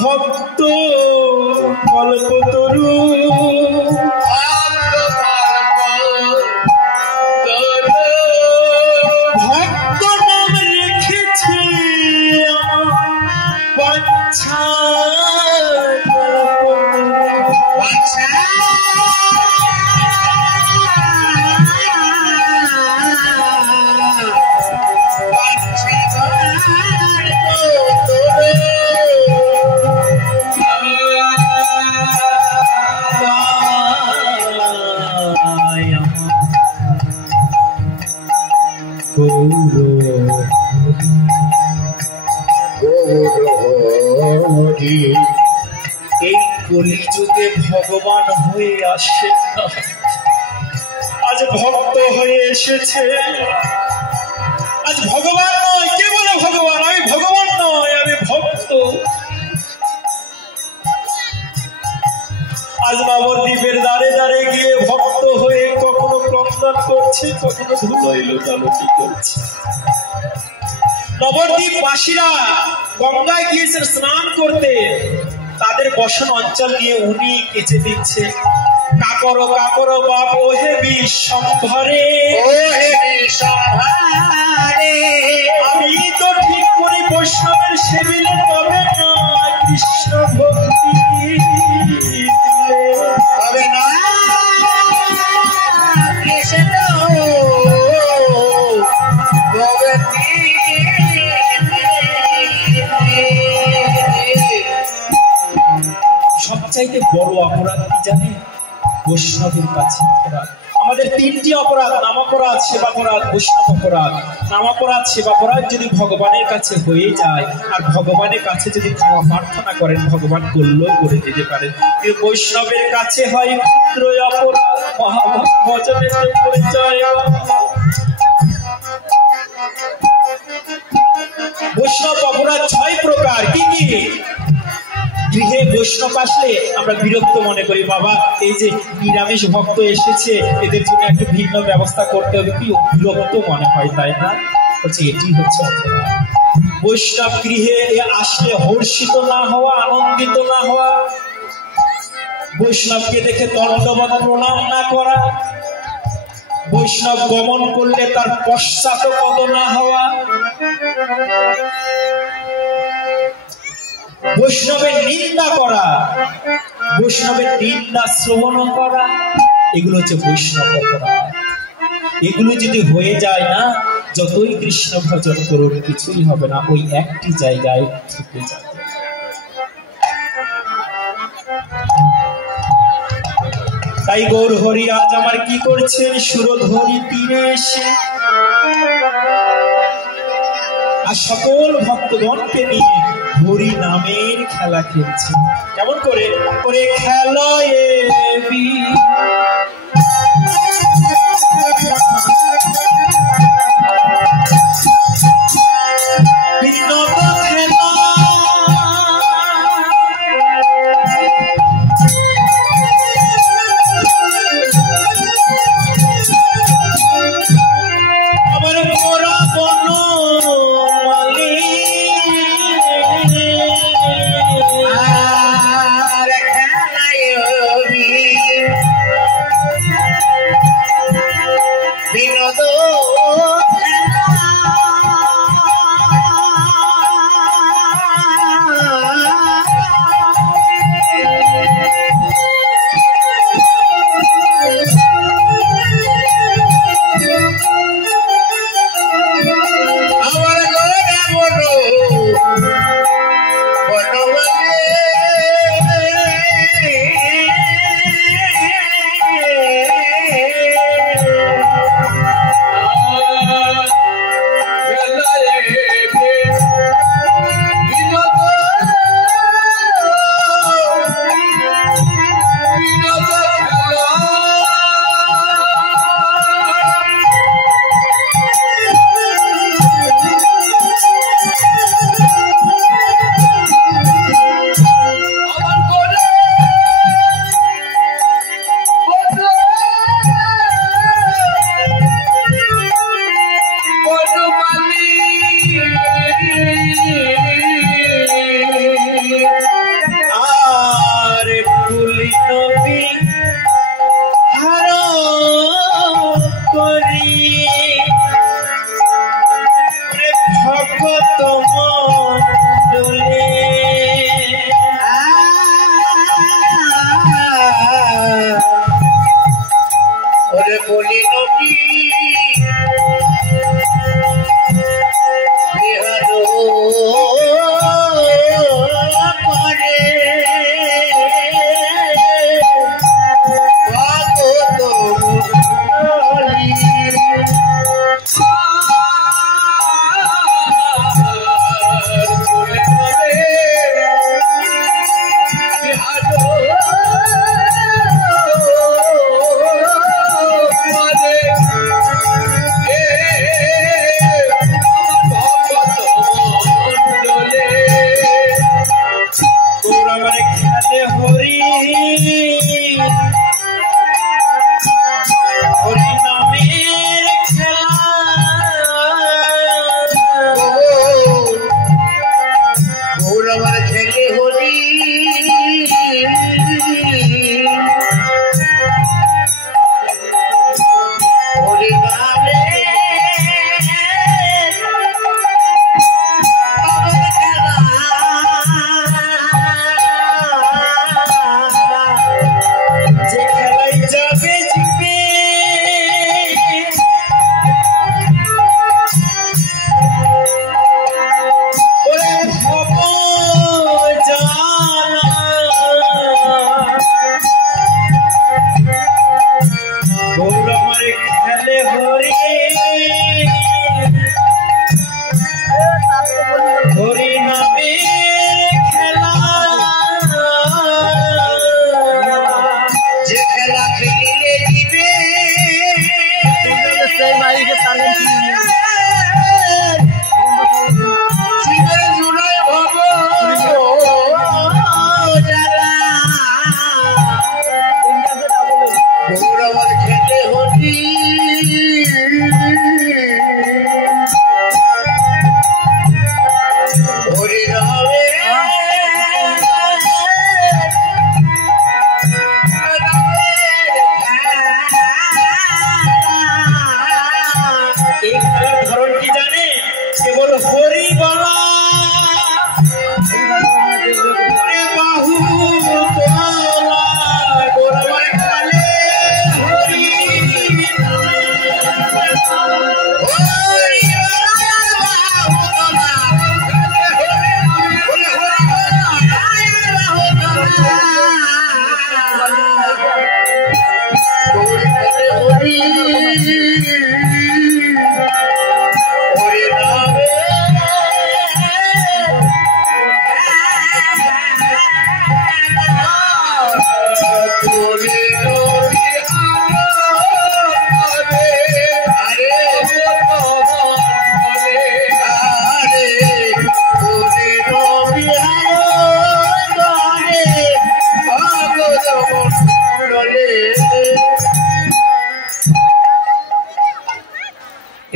ভক্ত কল্পতরু ভক্ত নাম রেখেছে বাচ্চা এই কলিযুগে ভগবান হয়ে আসে, আজ ভক্ত হয়ে এসেছে। আজ ভগবান নয়, কে বলে ভগবান? আমি ভগবান নয়, আমি ভক্ত। আজ নবদ্বীপের দ্বারে দ্বারে গিয়ে ভক্ত হয়ে কখনো প্রস্থান করছে, কখনো ধুলোয় লোটালোটি করছে। নবদ্বীপবাসীরা গঙ্গায় গিয়েছে স্নান করতে, তাদের বসন অঞ্চল নিয়ে উনি কেচে দিচ্ছে। কাকরো কাকরো বাপ ওহে বিশ্বম্ভরে, আমি তো ঠিক করে বৈষ্ণবের সেবিলে তবে না কৃষ্ণ ভক্তি তবে না কৃষ্ণ ভক্তি। সবচাইতে বড় অপরাধ কি জানে? বৈষ্ণবের কাছে অপরাধ। আমাদের তিনটি অপরাধ: নামাপরাধ, সেবাপরাধ, বৈষ্ণব অপরাধ। নামাপরাধ, সেবাপরাধ যদি ভগবানের কাছে হয়ে যায় আর ভগবানের কাছে যদি ক্ষমা প্রার্থনা করেন, ভগবান করলেও করে দিতে পারেন। কিন্তু বৈষ্ণবের কাছে হয় ক্ষুদ্র অপরাধ, ভজনেতে পরিচয়। বৈষ্ণব অপরাধ 6 প্রকার। কি কি? গৃহে বৈষ্ণব আসলে আমরা বিরক্ত মনে করি, বাবা এই যে নিরামিষ ভক্ত এসেছে, এদের জন্য একটু ভিন্ন ব্যবস্থা করতে হবে, কি বিরক্ত মনে হয়, তাই না? হচ্ছে এটি হচ্ছে অপরাধ। বৈষ্ণব গৃহে আসলে হর্ষিত না হওয়া, আনন্দিত না হওয়া, বৈষ্ণবকে দেখে দণ্ডবত প্রণাম না করা, বৈষ্ণব গমন করলে তার পশ্চাৎপদ না হওয়া, বৈষ্ণবের নিন্দা করা, বৈষ্ণবের নিন্দা শ্রবণ করা, এগুলো হচ্ছে বৈষ্ণব অপরাধ। এগুলো যদি হয়ে যায় না, যতই কৃষ্ণ ভজন করুন কিছুই হবে না, ওই একটি জায়গায় থেকে যাবে। তাই গৌর হরি আজ আমার কি করছেন? সুরধরি তীরে এসে আর সকল ভক্তগণকে নিয়ে হরি নামের খেলা খেলছে। কেমন করে? করে খেলায় হরি ভগত মণ্ডলে ওরে বলি নবী বিহারো করে ভগত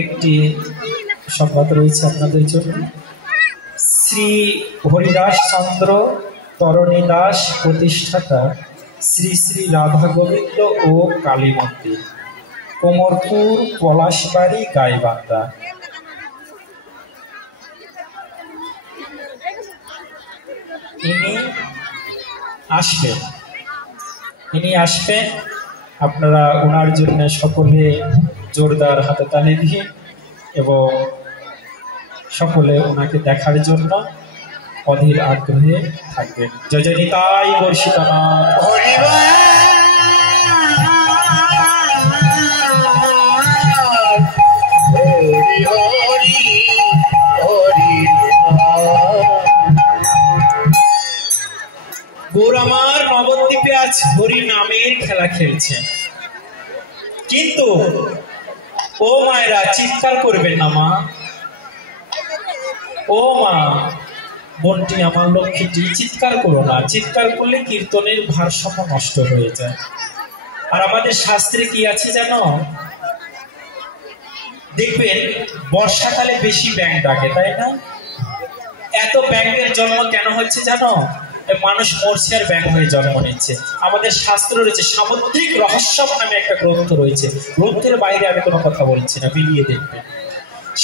একটি সংবাদ রয়েছে আপনাদের জন্য। শ্রী হরিদাস চন্দ্র তরণী দাস প্রতিষ্ঠাতা শ্রী শ্রী রাধা গোবিন্দ ও কালী মন্দির, কোমরপুর, পলাশবাড়ি, গাইবান্ধা। ইনি আসবেন। আপনারা ওনার জন্য সকলে জোরদার হাতে তালি দিয়ে এবং সকলে ওনাকে দেখার জন্য অধীর আগ্রহে থাকবেন। জয় জয় নিতাই গৌর সীতানাথ। গৌর আমার নবদ্বীপে আজ হরি নামের খেলা খেলছে, কিন্তু ও মায়েরা চিৎকার করবেন না মা। ও মা, বোনটি আমার লক্ষ্মীটি, চিৎকার করো না। চিৎকার করলে কীর্তনের ভারসাম্য নষ্ট হয়ে যায়। আর আমাদের শাস্ত্রে কি আছে জানো? দেখবেন বর্ষাকালে বেশি ব্যাঙ ডাকে, তাই না? এত ব্যাঙের জন্ম কেন হচ্ছে জানো? মানুষ মরছে আর ব্যাং হয়ে জন্ম নিচ্ছে। আমাদের শাস্ত্র রয়েছে, সামুদ্রিক রহস্যম নামে একটা গ্রন্থ রয়েছে, গ্রন্থের বাইরে আমি কোনো কথা বলছি না, মিলিয়ে দেখবেন।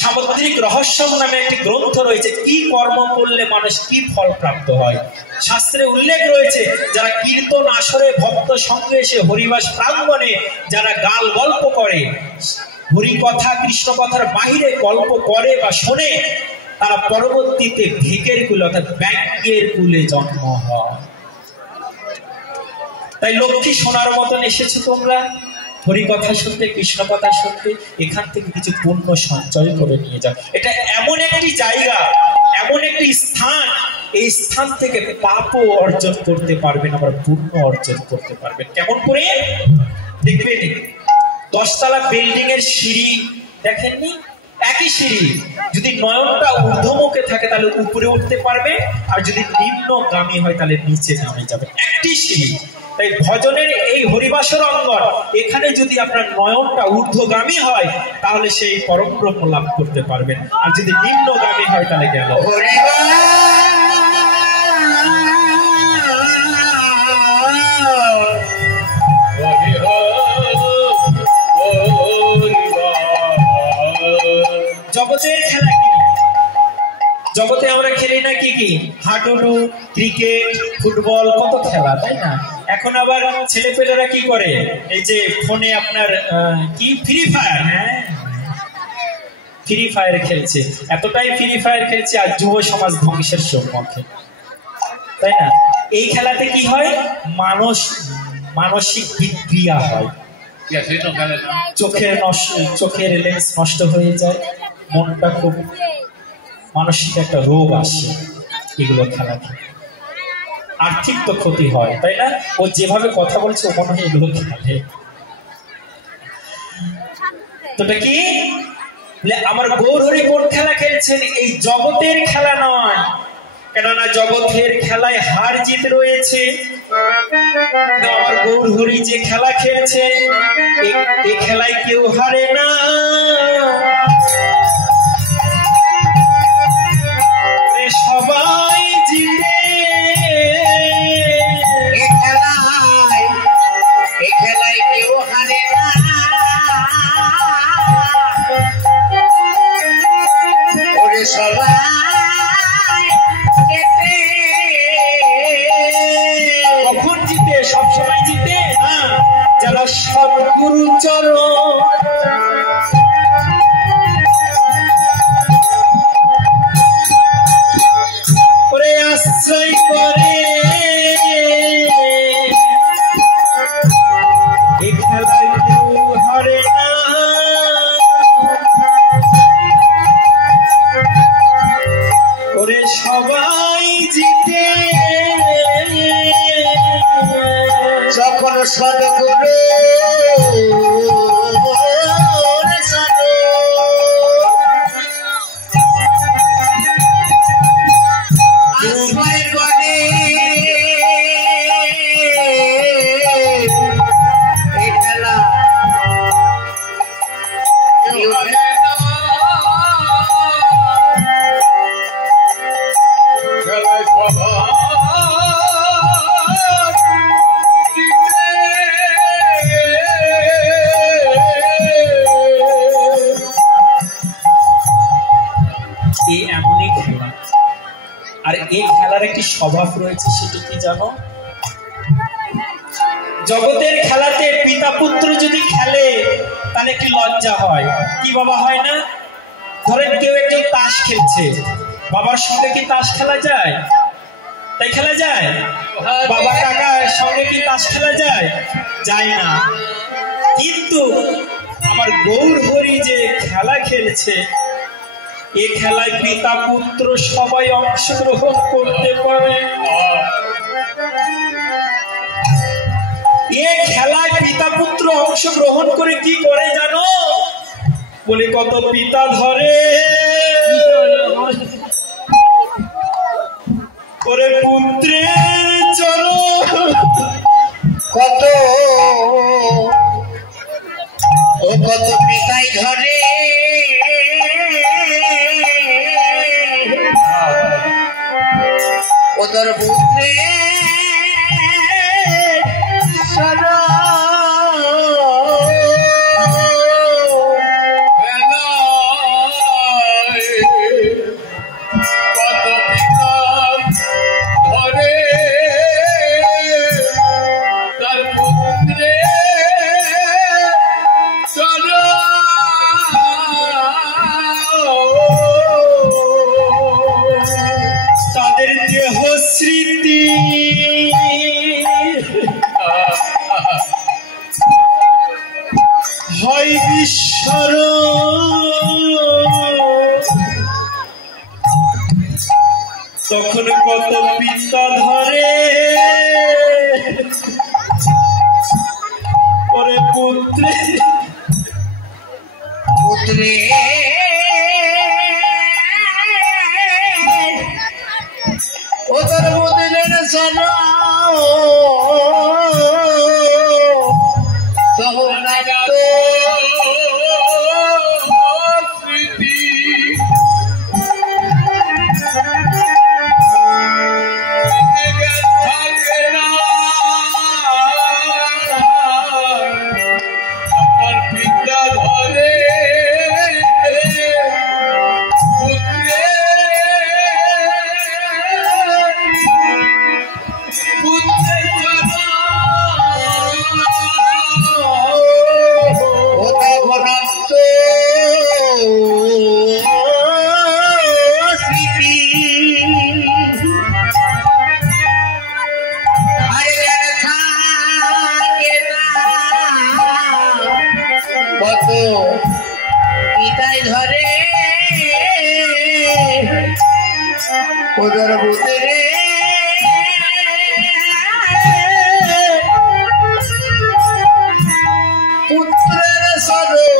সামুদ্রিক রহস্যম নামে একটি গ্রন্থ রয়েছে, কি কর্ম করলে মানুষ কি ফল প্রাপ্ত হয়। শাস্ত্রে উল্লেখ রয়েছে, যারা কীর্তন আসরে ভক্ত সঙ্গে এসে হরিবাস প্রাঙ্গণে যারা গাল গল্প করে, হরি কথা কৃষ্ণ কথার বাহিরে গল্প করে বা শোনে, তারা পরবর্তীতে ভেকের কুলে অর্থাৎ ব্যাঙের কুলে জন্ম হয়। তাই লক্ষ্মী সোনার মতন এসেছো তোমরা হরি কথা শুনতে, কৃষ্ণ কথা শুনতে, এখান থেকে কিছু পুণ্য সঞ্চয় করে নিয়ে যাও। এটা এমন একটি জায়গা, এমন একটি স্থান, এই স্থান থেকে পাপও অর্জন করতে পারবেন, আবার পুণ্য অর্জন করতে পারবেন। কেমন করে দেখবেন, 10 তলা বিল্ডিং এর সিঁড়ি দেখেননি? একই সিঁড়ি, যদি নয়নটা ঊর্ধ্বমুখে থাকে তাহলে উপরে উঠতে পারবে, আর যদি নিম্নগামী হয় তাহলে নিচে নামে যাবে। একটি সিঁড়ি। তাই ভজনের এই হরিবাসর অঙ্গন, এখানে যদি আপনার নয়নটা ঊর্ধ্বগামী হয় তাহলে সেই পরম ব্রহ্ম লাভ করতে পারবেন, আর যদি নিম্নগামী হয় তাহলে গেল। জগতের খেলা কি? জগতে আমরা খেলি না কি কি? হাডুডু, ক্রিকেট, ফুটবল, কত খেলা, তাই না? এখন আবার ছেলেপেলেরা কি করে, এই যে ফোনে আপনার কি ফ্রি ফায়ার, হ্যাঁ ফ্রি ফায়ার খেলছে, এতটাই ফ্রি ফায়ার খেলছে আর যুব সমাজ ধ্বংসের সম্মুখে, তাই না? এই খেলাতে কি হয়, মানসিক বিক্রিয়া হয়, চোখের লেন্স নষ্ট হয়ে যায়, মনটা খুব মানসিক একটা রোগ আসে এগুলো খেলা খেলে। আর্থিক তো ক্ষতি হয়, তাই না? ও যেভাবে কথা বলছে ও মনে হয় এগুলো খেলে। তোটা কি আমার গৌর হরি কোন খেলা খেলছেন? এই জগতের খেলা নয়, কেননা জগতের খেলায় হার জিত রয়েছে। আমার গৌর হরি যে খেলা খেলছেন, এই খেলায় কেউ হারে না, সবাই জিতে। এই খেলায় কেউ হারে না, ওরে সবাই জিতে। কখন জিতে? সবসময় জিতে না, যারা সদ্গুরু চরণ আশ্রয় করে, এই খেলায় কেউ হারে না, ওরে সবাই জিতে। যখন সদ্গুরু স্বভাব রয়েছে, সেটা কি জানো? জগতের খেলাতে পিতা পুত্র যদি খেলে তাহলে কি লজ্জা হয়, কি বাবা হয় না? ধরেন কেউ একজন তাস খেলছে, বাবার সঙ্গে কি তাস খেলা যায়? তাই খেলা যায়? বাবা কাকার সঙ্গে কি তাস খেলা যায়? যায় না। কিন্তু আমার গৌর হরি যে খেলা খেলছে, এ খেলায় পিতা পুত্র সবাই অংশগ্রহণ করতে পারে। এ খেলায় পিতা পুত্র অংশগ্রহণ করে কি করে জানো? বলে কত পিতা ধরে, ওরে পুত্রের চরণ, কত পিতাই ধরে, ও ওদের পুত্রে তখন কত পিতা ধরে ওরে পুত্রে পুত্রে ওদের বদলেন শোনো তখন পিতাই ধরে ওদের বুতরে পুত্রের সদো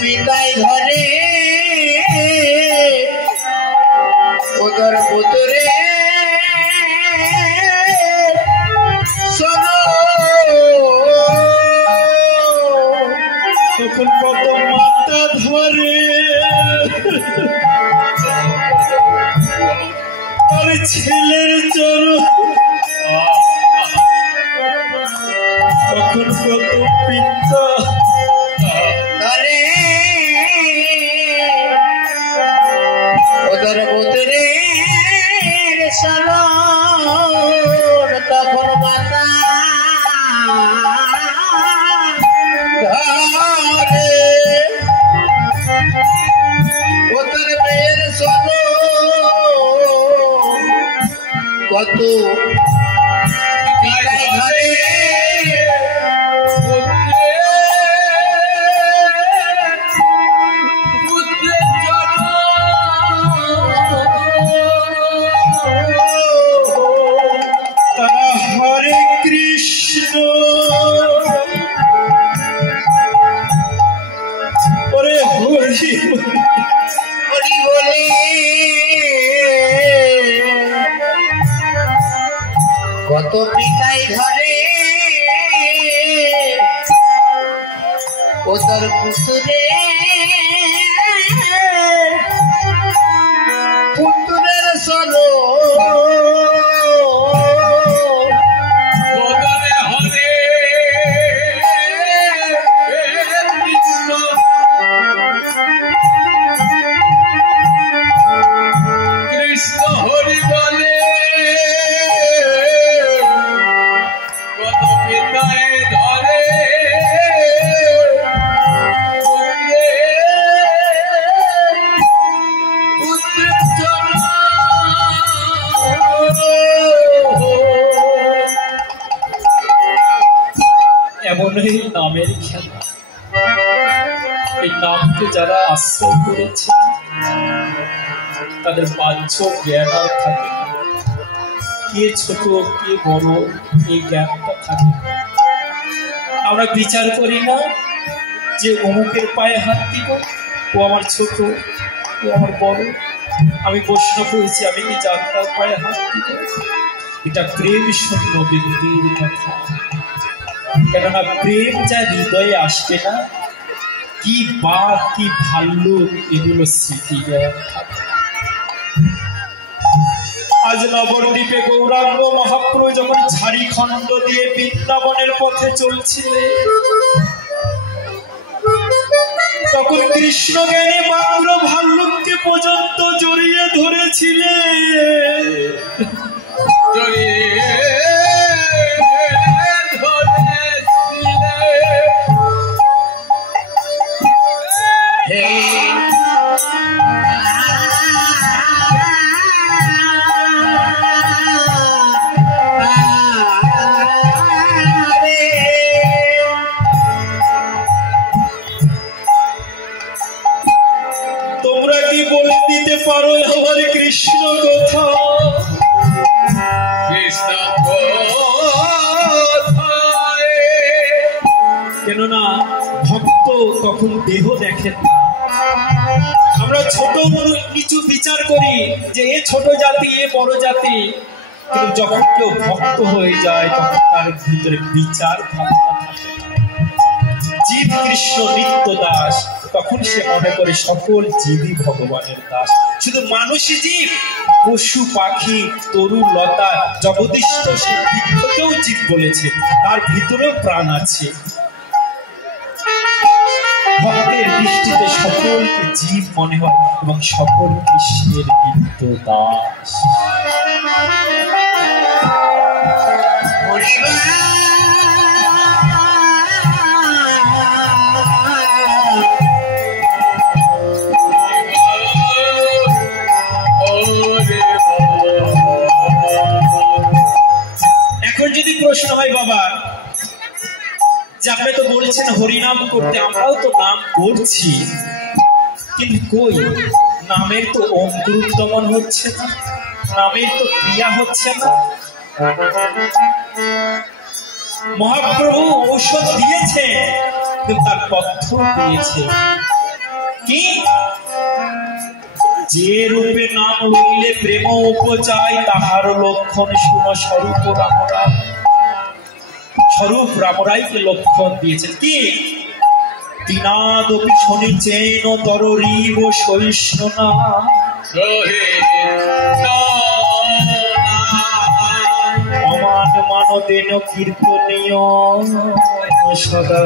পিতাই ধরে ওদের পুত্রে তখন কত মাতা ধরে আর ছেলের চরণ তখন কত পিতা ওদের পুত্রে শরণ তখন মাতা ধরে ওদের মেয়ের শরণ কত পিতাই ধরে কত পিতাই ধরে ওদের পুত্রে পুত্রের সলো নামের খেলা। এই নামকে যারা আশ্রয় করেছে তাদের বাহ্য জ্ঞান আর থাকে না, কে ছোট কে বড় এই জ্ঞানটা থাকে। আমরা বিচার করি না যে অমুকের পায়ে হাত দিব, ও আমার ছোট, ও আমার বড়। আমি প্রশ্ন করেছি, আমি কি জানতাম পায়ে হাত দিব? এটা প্রেম শূন্য ব্যক্তির কথা। কেননা প্রেম যা হৃদয়ে আসবে না, কি বাঘ কি ভাল্লুক এগুলো স্মৃতি জ্ঞান থাকে। আজ নবদ্বীপে গৌরাঙ্গ মহাপ্রভু যখন ঝাড়িখণ্ড দিয়ে বৃন্দাবনের পথে চলছিলেন, তখন কৃষ্ণ জ্ঞানী মাত্র ভাল্লুককে পর্যন্ত জড়িয়ে ধরেছিলেন। তোমরা কি বলে দিতে পারো আমার কৃষ্ণ কথা? কেননা ভক্ত তখন দেহ দেখেন না। আমরা ছোট নিচু বিচার করি যে এ ছোট জাতি, এ বড় জাতি, কিন্তু যখন কেউ ভক্ত হয়ে যায় তখন তার ভিতরে বিচার ভাবনা থাকে। জীব কৃষ্ণ নিত্য দাস, তখন সে মনে করে সকল জীবই ভগবানের দাস। শুধু মানুষই জীব, পশু পাখি তরু লতা জগদীষ্ট সে বৃক্ষকেও জীব বলেছে, তার ভিতরেও প্রাণ আছে। ভক্তের দৃষ্টিতে সকলকে জীব মনে হয় এবং সকল কৃষ্ণের নিত্য দাস। এখন যদি প্রশ্ন হয় বাবা যে আপনি তো বলেছেন হরিনাম করতে, আমরাও তো নাম করছি, কিন্তু কই নামের তো অঙ্কুরোদ্গমন হচ্ছে না, নামের তো ক্রিয়া হচ্ছে না। মহাপ্রভু ঔষধ দিয়েছে কিন্তু তার পথ্য দিয়েছে কি? যে রূপে নাম লইলে প্রেম উপচায়, তাহার লক্ষণ শুন স্বরূপ রামরায়। স্বরূপ রামরায়কে লক্ষণ দিয়েছেন কি? তিনাদপি শনিচেন তররিব সহিষ্ণুনা, অমান মানদেন কীর্তনীয় সদা।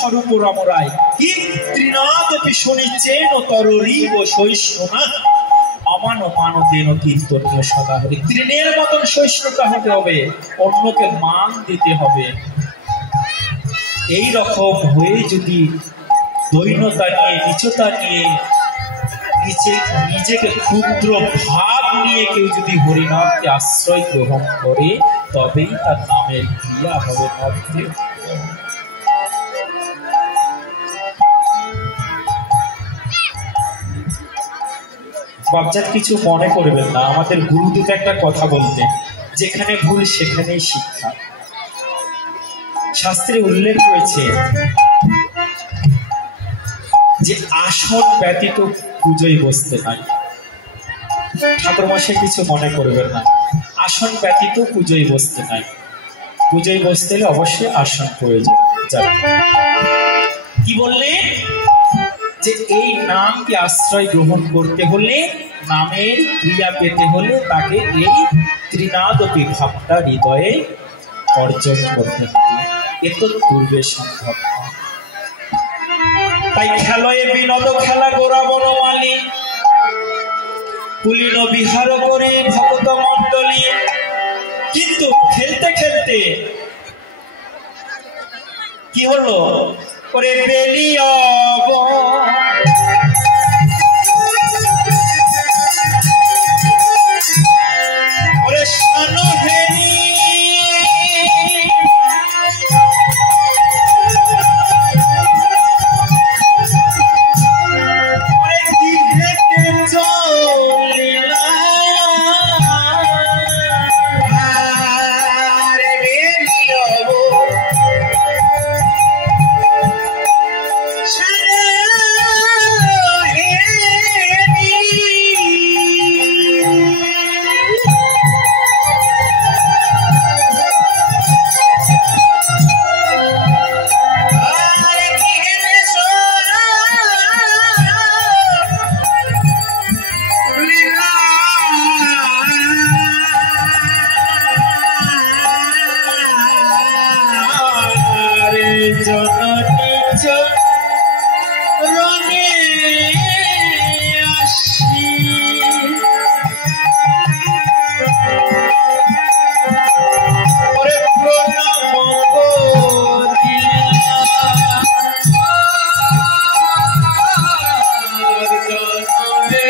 স্বরূপ রামরায় কি? ত্রিনাদপি শনিচেন তররিব সহিষ্ণুনা, অমান মানদেন কীর্তনীয় সদা হরি। তৃণের মতন সহিষ্ণুতা হতে হবে, অন্যকে মান দিতে হবে। এই রকম হয়ে যদি দৈন্যতা নিয়ে নিচতা নিয়ে নিজেকে ক্ষুদ্র ভাব নিয়ে কেউ যদি হরিনামকে আশ্রয় গ্রহণ করে, তবেই তার নামের ক্রিয়া হবে। বাচ্চার কিছু মনে করবেন না, আমাদের গুরুদেব একটা কথা বলতেন, যেখানে ভুল সেখানেই শিক্ষা। শাস্ত্রে উল্লেখ রয়েছে যে আসন ব্যতীত পুজোয় বসতে নাই। ঠাকুর মশাই কিছু মনে করবেন না, আসন ব্যতীত পুজোয় বসতে নাই। পুজোয় বসতে হলে অবশ্যই আসন প্রয়োজন। কি বললে? যে এই নামকে আশ্রয় গ্রহণ করতে হলে, নামের ক্রিয়া পেতে হলে তাকে এই ত্রিনাদপি ভাবটা হৃদয়ে অর্জন করতে হবে। এ তো পূর্বে সম্ভব না। তাই খেলয়ে বিনোদ খেলা গোরা বনমালী, পুলিন বিহার করে ভক্ত মন্ডলী, কিন্তু খেলতে খেলতে কি হলো, ওরে বেলিয়াব ওরে সানহেরি ওরে কি হেঁটে চলিলা আরে বেলিয়াব জননী চরণে আসি ওরে প্রণাম করিলা জননী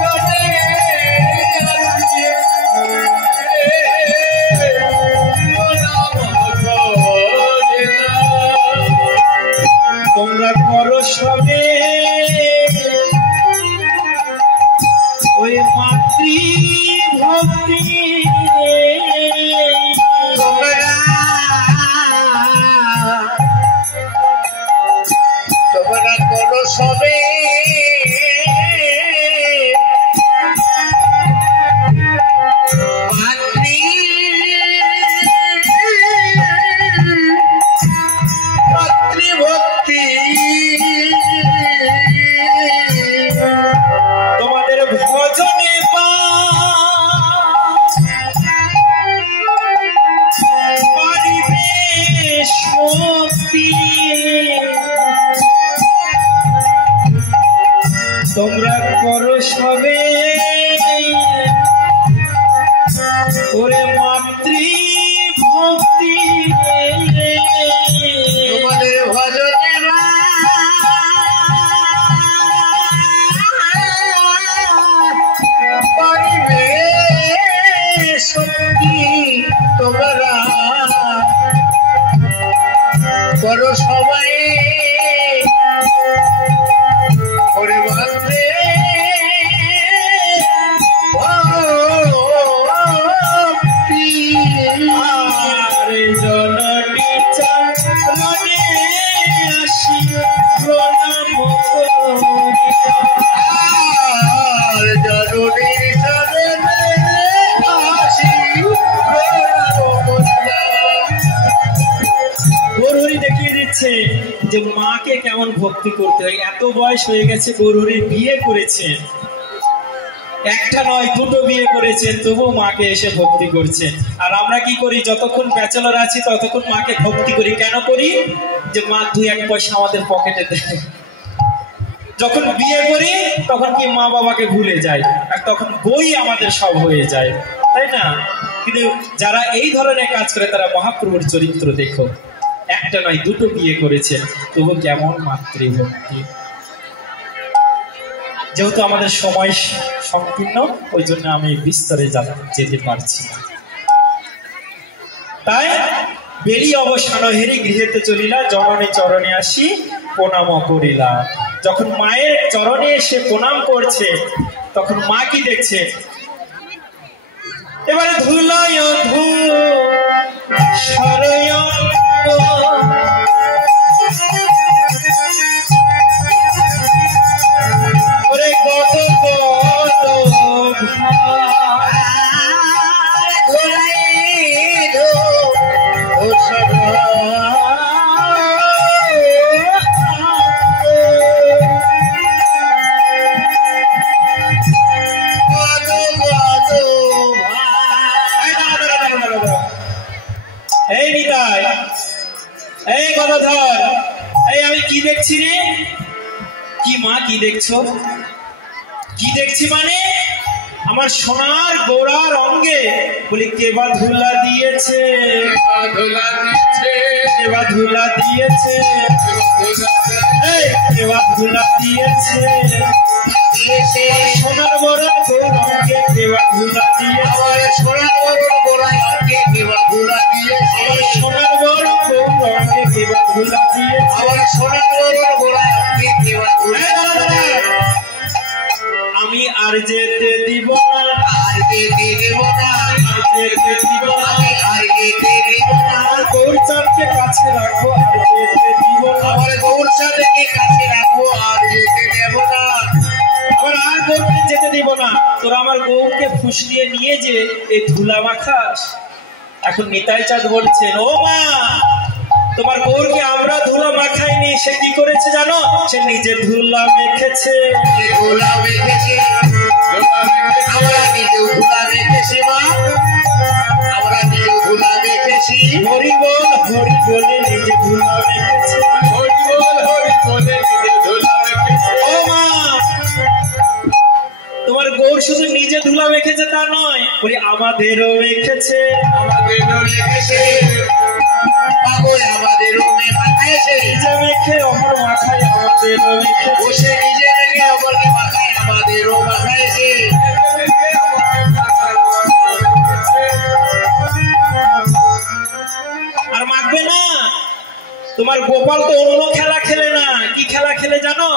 চরণে আসি তোমরা করো সবে ওই মাতৃ ভক্তি তোমরা করো সবে মাতৃভক্তি তোমাদের ভজনে পারিবে শক্তি তোমরা করো সবে ওরে মাতৃ ভক্তি তোমাদের ভজনে পারিবে শক্তি তোমরা করো সবাই করে বাঁধবে ভক্তি আরে জননী চরণে আসি প্রণাম করিলা আর জননীর চরণে আসি প্রণাম করিলাম। গৌরহরি দেখিয়ে দিচ্ছে যে মাকে কেমন ভক্তি করতে হয়। এত বয়স হয়ে গেছে, গৌরহরি বিয়ে করেছে, একটা নয় দুটো বিয়ে করেছেন, তবুও মাকে এসে ভক্তি করছে। আর আমরা কি করি, যতক্ষণ ব্যাচেলর আছি ততক্ষণ মাকে ভক্তি করি। কেন করি? যে মা 2-1 পয়সা আমাদের পকেটে দেয়। যখন বিয়ে করি তখন কি মা বাবাকে ভুলে যায়, আর তখন বই আমাদের সব হয়ে যায়, তাই না? কিন্তু যারা এই ধরনের কাজ করে তারা মহাপ্রভুর চরিত্র দেখো, একটা নয় দুটো বিয়ে করেছে, তবু কেমন মাতৃভক্তি। যেহেতু আমাদের সময় সংকীর্ণ, ওই জন্য আমি বিস্তারে যেতে পারছি না। তাই বেরিয়ে অবসান হেরি গৃহেতে চলিলা, জননী চরণে আসি প্রণাম করিলা। যখন মায়ের চরণে এসে প্রণাম করছে, তখন মা কি দেখছে, এবারে ধুলায় ধু সরয় ওরে কত কত এই নিতাই, এই গদাধর, এই আমি কি দেখছি রে? কি মা কি দেখছো? কি দেখছি মানে আমার সোনার গোড়ার অঙ্গে বলি কেবা ধুলা দিয়েছে, ধুলা দিচ্ছে, কেবা ধুলা দিয়েছে, কেবা ধুলা দিয়েছে, সোনার গোড়ার অঙ্গে কেবা ধুলা দিয়েছে, সোনার গোড়ায় অঙ্গে কেবা ধুলা দিয়েছে, সোনার গোড়ার অঙ্গে কেবা ধুলা দিয়েছে, সোনার গোড়ায় অঙ্গে কেবা ধুলা দিয়েছে। আমি আর যেতে দিব না, আর যেতে দেব না, আর যেতে দিব না, আর যেতে দেব না, গৌরচাঁদকে কাছে রাখবো, আর যেতে দিব না, আমার গৌরচাঁদকে কাছে রাখবো, আর যেতে দেব না, আমার আর গৌরকে যেতে দিব না। তোরা আমার গৌরকে ফুসলিয়ে নিয়ে যে এই ধুলা মাখাস। এখন নিতাই চাঁদ বলছেন, ও মা, তোমার গৌরকে আমরা ধুলা মাখাইনি, সে কি করেছে জানো? সে নিজে ধুলা মেখেছে, ধুলা মেখেছে, আমরা নিজেও ধুলা মেখেছি মা, আমরা নিজেও ধুলা মেখেছি। হরি বল হরি বলে নিজে ধুলা মেখেছে, হরি বলে নিজে ধুলা মেখেছে। ও মা, তোমার গৌর শুধু নিজে ধুলা মেখেছে তা নয়, বলি আমাদেরও মেখেছে, আমাদেরও মেখেছে, পাগল আমাদেরও মাখাইছে, নিজে মেখে অপর মাখায় আমাদেরও মেখেছে, বসে নিজে মেখে অপরকে মাখায় আমাদেরও মাখাইছে। আর মাখবে না। তোমার গোপাল তো অন্য খেলা খেলে না, কি খেলা খেলে জানো?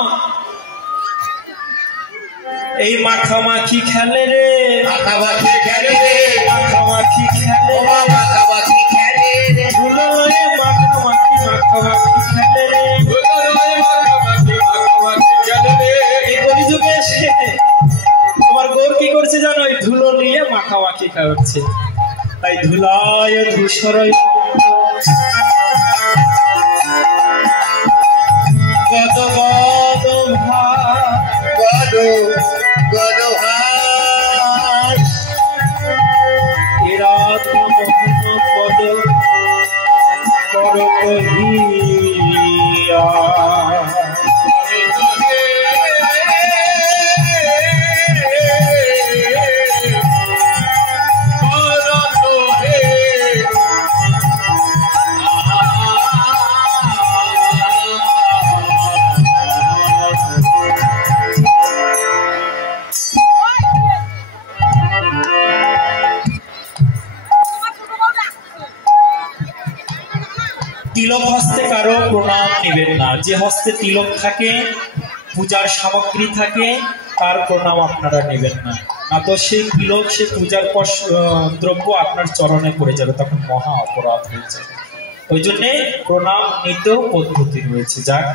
এই মাখামাখি খেলে রে, মাখামাখি খেলে রে, মাখামাখি খেলে, ও মাখামাখি খেলে রে, ধুলো লয়ে মাখামাখি মাখামাখি খেলে রে, মাখামাখি খেলে রে। এই কলিযুগে এসে তোমার গৌর কি করছে জানো? এই ধুলো নিয়ে মাখামাখি খাওয়াচ্ছে। তাই ধুলায় ধূসরয় গদ গদ ভাত, গদ হাস, এরা মোহন পদ কর কহিয়া, তিলক হস্তে কারো প্রণাম নেবেন না। যে হস্তে তিলক থাকে, পূজার সামগ্রী থাকে, তার প্রণাম আপনারা নেবেন না, না তো সেই তিলক, সে পূজার দ্রব্য আপনার চরণে পড়ে যাবে, তখন মহা অপরাধ হয়ে যাবে। ওই জন্যে প্রণাম নিতেও পদ্ধতি রয়েছে। যাক,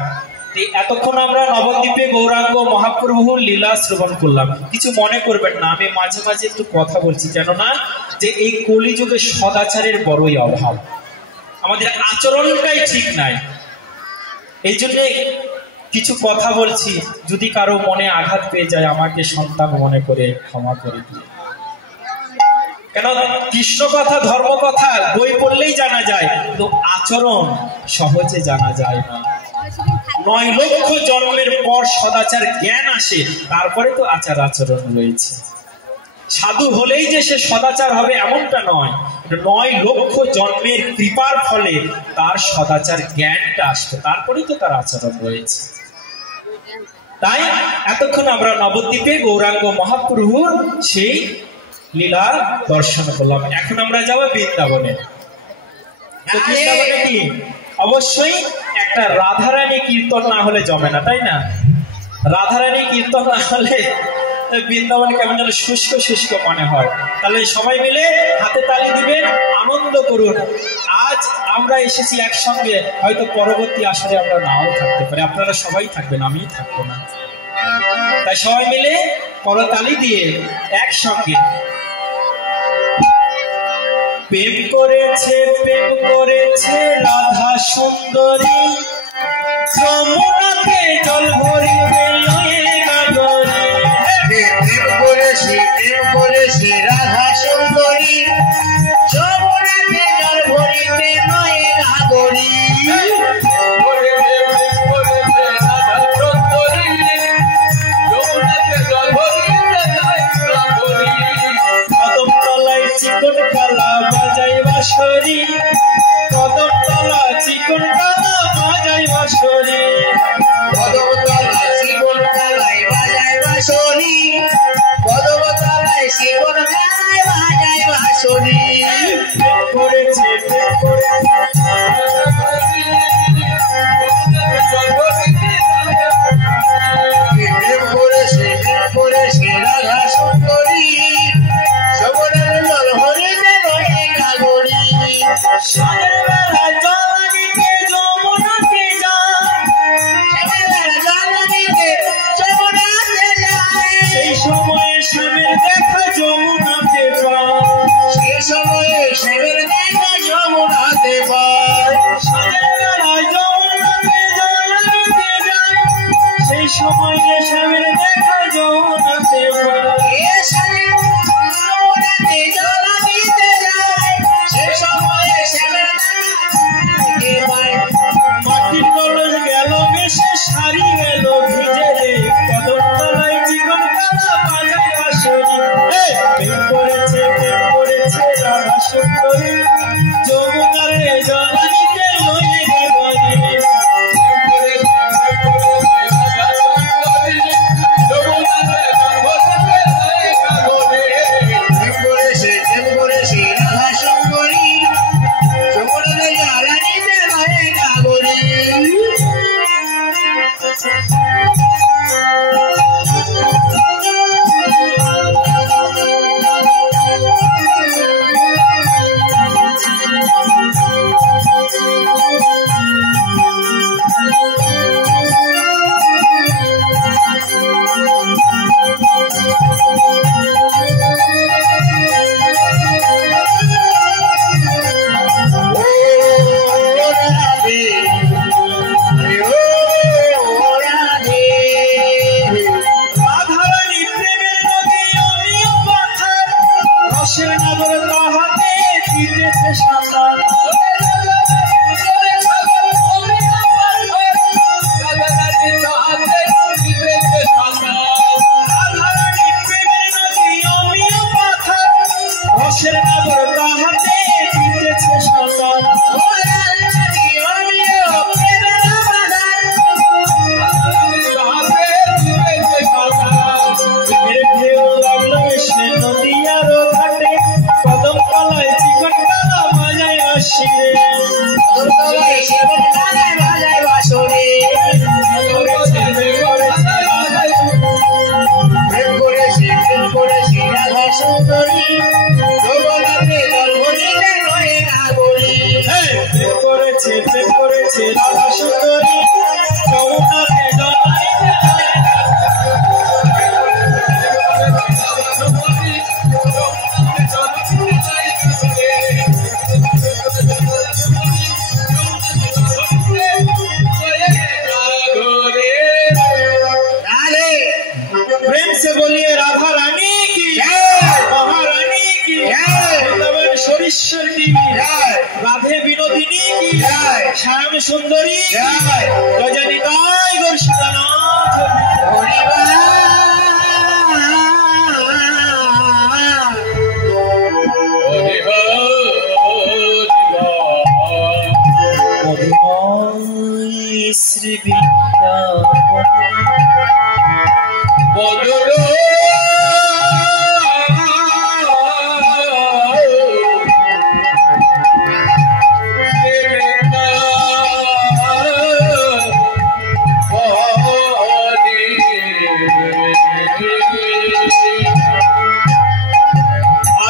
এতক্ষণ আমরা নবদ্বীপে গৌরাঙ্গ মহাপ্রভুর লীলা শ্রবণ করলাম। কিছু মনে করবেন না, আমি মাঝে মাঝে একটু কথা বলছি, কেননা যে এই কলিযুগে সদাচারের বড়ই অভাব, আমাদের আচরণটাই ঠিক নাই। এই জন্যে কিছু কথা বলছি, যদি কারো মনে আঘাত পেয়ে যায় আমাকে সন্তান মনে করে ক্ষমা করে দিয়ে। কেন কৃষ্ণ কথা, ধর্ম কথা বই পড়লেই জানা যায়, কিন্তু আচরণ সহজে জানা যায় না। 9 লক্ষ জন্মের পর সদাচার জ্ঞান আসে, তারপরে তো আচার আচরণ রয়েছে। সাধু হলেই যে সে সদাচার হবে এমনটা নয়, 9 লক্ষ জন্মের কৃপার ফলে তার সদাচার জ্ঞানটা আসবে, তারপরেই তো তার আচরণ রয়েছে। তাই এতক্ষণ আমরা নবদ্বীপে গৌরাঙ্গ মহাপ্রভুর সেই লীলা দর্শন করলাম। এখন আমরা যাব বৃন্দাবনে। বৃন্দাবনে কি অবশ্যই একটা রাধারানী কীর্তন না হলে জমে না, তাই না? রাধারানী কীর্তন না হলে বৃন্দাবনে কেমন যেন শুষ্ক শুষ্ক মনে হয়। তাহলে সবাই মিলে হাতে তালি দিবেন, আনন্দ করুন। আজ আমরা এসেছি একসঙ্গে, হয়তো পরবর্তী আসরে আমরা নাও থাকতে পারি, আপনারা সবাই থাকবেন, আমিই থাকবো না। তাই সবাই মিলে করতালি দিয়ে একসঙ্গে প্রেম করেছে রাধা সুন্দরী, যমুনাতে জল ভরিতে লয়ে গাগরে। প্রেম করেছে রাধা সুন্দরী, যমুনাতে জল ভরিতে লয়ে গাগরে। বাঁশরি পদতলায় শিবন তলায় বাজায় বাঁশরি পদতলায় শিবন তলায় বাজায় বাঁশরি করেছে করেছে রাধা সুন্দরী সবরের ললহরিতে লয়ে গাগরি সাদের বেলায় জলানিতে যমুনাতে যায় সেই সময়ে শ্যামের দেখা যমুনাতে পায় সেই সময়ে শিবের দেখা যমুনাতে পায় সাদের বেলায় যমুনাতে জলানিতে যায় সেই সময়ে শ্যামের দেখা যমুনাতে পায় এ সাজে যমুনাতে জল দিতে যায় সেই সময়ে শিবের দেখা পায় মাটির কলস গেল বেশে শাড়ি গেল ভিজে রে কদম তলায় জীবন কালা বাজায় বাঁশরি প্রেম করেছে রাধা সুন্দরী যমুনারে জলানিতে লয়ে গাগরি করেছে রাধা সুন্দরী যমুনাতে জ্বালানিতে লয়ে গাগরি রাধারানী প্রেমের নদী আমিও পাথর রসের নগর তাহাতে দিতেছে সাঁতার রাধারানী প্রেমের নদী আমিও পাথর রসের নগর তাহাতে দিতেছে সাঁতার প্রেমের ঢেউ লাগলো এসে নদী আরো ঘাটে কদম তলায় চিকন কালা বাজায় বাঁশরি সুন্দরী যমুনাতে ললহরিতে লয়ে গাগরি করেছে রাধা সুন্দরী যমুনাতে জলানিতে লয়ে রাধে प्रेम से बोलिए राधा रानी की महारानी की वृंदावन सोरेश्वर की राधे विनोदिनी की श्याम सुंदरी गजनिताय गोरक्षनाथ मधुमय श्री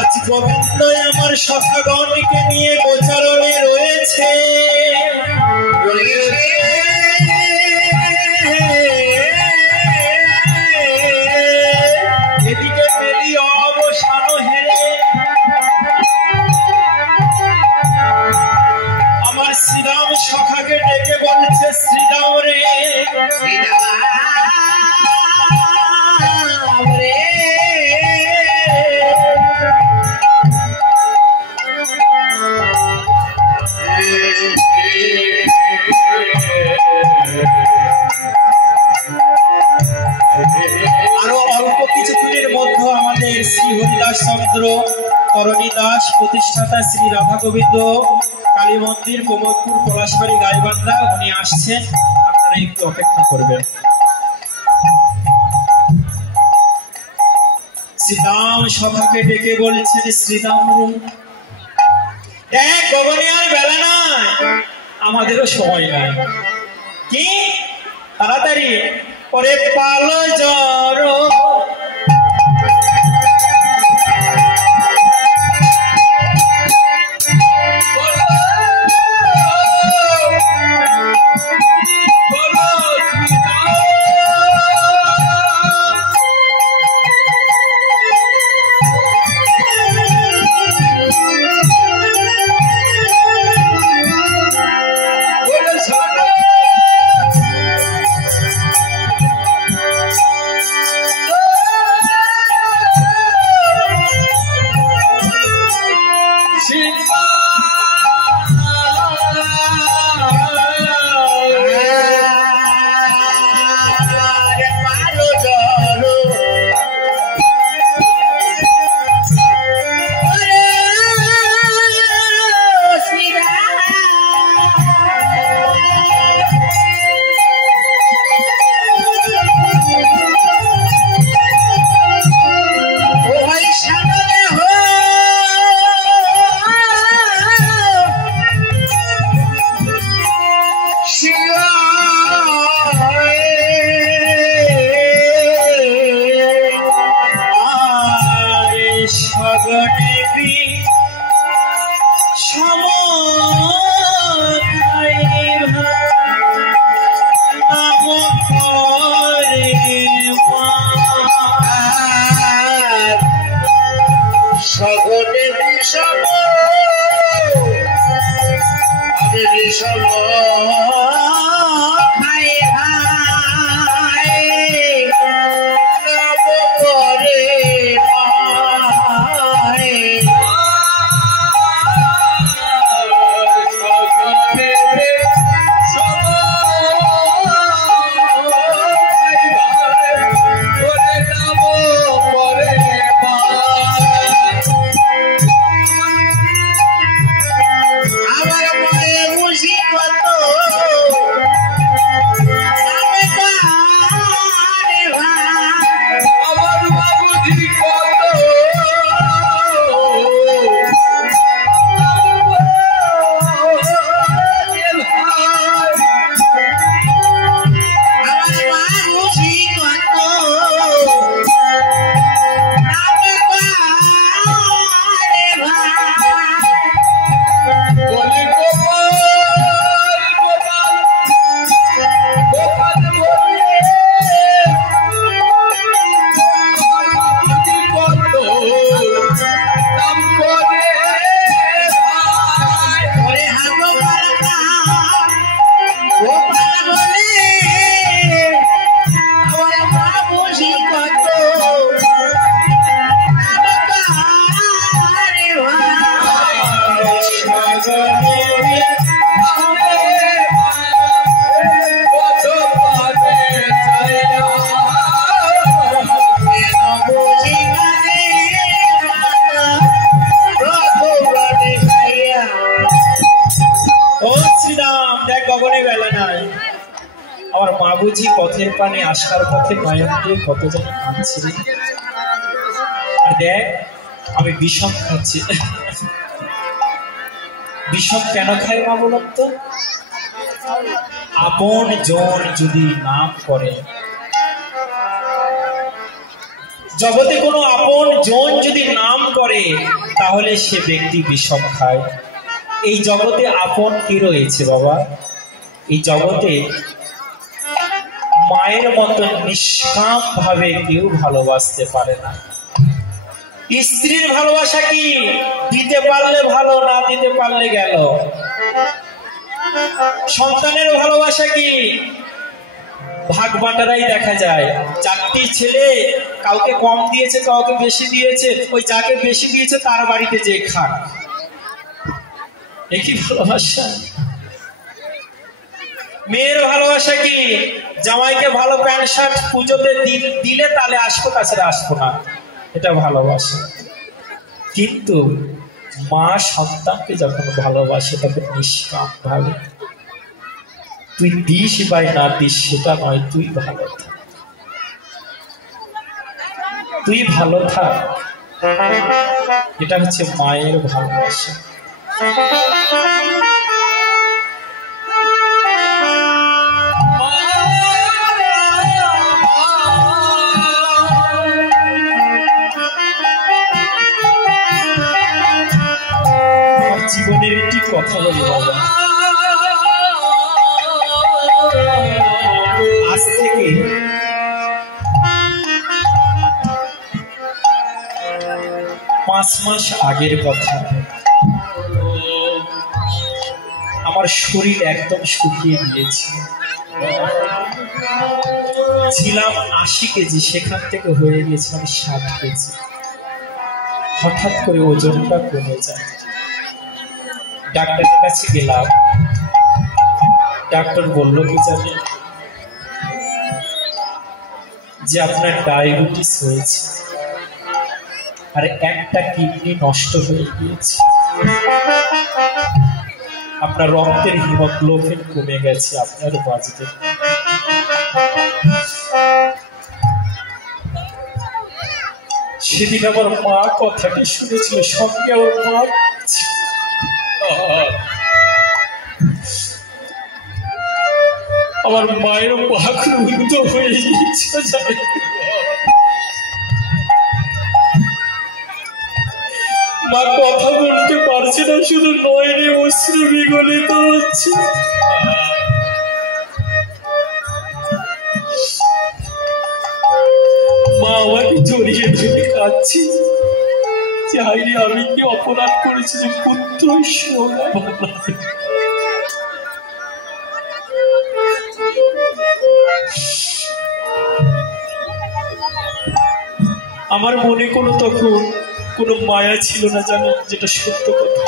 আজ গোবিন্দই আমার সখাগণকে নিয়ে গোচারণে রয়েছে এদিকে পেলি অবসান হেরে আমার শ্রীরাম সখাকে ডেকে বলছে শ্রীরাম রে আরো অল্প কিছুদিনের মধ্যে আমাদের শ্রী হরিদাস চন্দ্র তরণী দাস প্রতিষ্ঠাতা শ্রী রাধা গোবিন্দ কালী মন্দির, কোমরপুর, পলাশবাড়ি, গাইবান্ধা, উনি আসছেন, আপনারা একটু অপেক্ষা করবেন। শ্রীরাম সভাকে ডেকে বলছেন, শ্রীরাম এক গগনিয়ার বেলা নাই, আমাদেরও সময় নাই, কি তাড়াতাড়ি পরে পালো জ্বর বাবুজি পথের পানে আসার পথে নয়ন দিয়ে কত যেন কাঁদছিলেন। আর দেখ আমি বিষম খাচ্ছি। বিষম কেন খাই মা বলুন তো? আপন জন যদি নাম করে, জগতে কোনো আপন জন যদি নাম করে তাহলে সে ব্যক্তি বিষম খায়। এই জগতে আপন কি রয়েছে বাবা? এই জগতে মায়ের মতো নিষ্কাম ভাবে কেউ ভালোবাসতে পারে না। স্ত্রীর ভালোবাসা কি? দিতে পারলে ভালো, না দিতে পারলে গেল। সন্তানের ভালোবাসা কি? ভাগ বাঁটারাই দেখা যায়। চারটি ছেলে, কাউকে কম দিয়েছে, কাউকে বেশি দিয়েছে, ওই যাকে বেশি দিয়েছে তার বাড়িতে যে খান। একই ভালোবাসা। মেয়ের ভালোবাসা কি? জামাইকে ভালো প্যান্ট শার্ট পুজোতে দিলে তাহলে আসবো, তাছাড়া আসবো না, এটা ভালোবাসা। কিন্তু মা সন্তানকে যখন ভালোবাসে তখন নিষ্কাম ভাবে, তুই দিস বা না দিস সেটা নয়, তুই ভালো থাক, তুই ভালো থাক, এটা হচ্ছে মায়ের ভালোবাসা। জীবনের একটি কথা বলি বাবা, আজ থেকে 5 মাস আগের কথা। আমার শরীর একদম শুকিয়ে গিয়েছে, ছিলাম 80 কেজি, সেখান থেকে হয়ে গেছিলাম 60 কেজি। হঠাৎ করে ওজনটা কমে যায়, ডাক্তারের কাছে গেলাম, ডাক্তার বলল কি জানেন, যে আপনার ডায়াবেটিস হয়েছে আর একটা কিডনি নষ্ট হয়ে গিয়েছে, আপনার রক্তের হিমোগ্লোবিন কমে গেছে, আপনার বাঁচবে। সেদিন আমার মা কথাটি শুনেছিল, সঙ্গে আমার মা, আমার মায়ের বাকরুদ্ধ হয়ে গিয়েছে। মা কথা বলতে পারছে না, শুধু নয়নে অশ্রু বিগলিত হচ্ছে। মা আমাকে জড়িয়ে ধরে কাঁদছে, চাইলে আমি কি অপরাধ করেছি যে পুত্র সোনা। আমার মনে তখন কোনো মায়া ছিল না, জানো, যেটা সত্য কথা।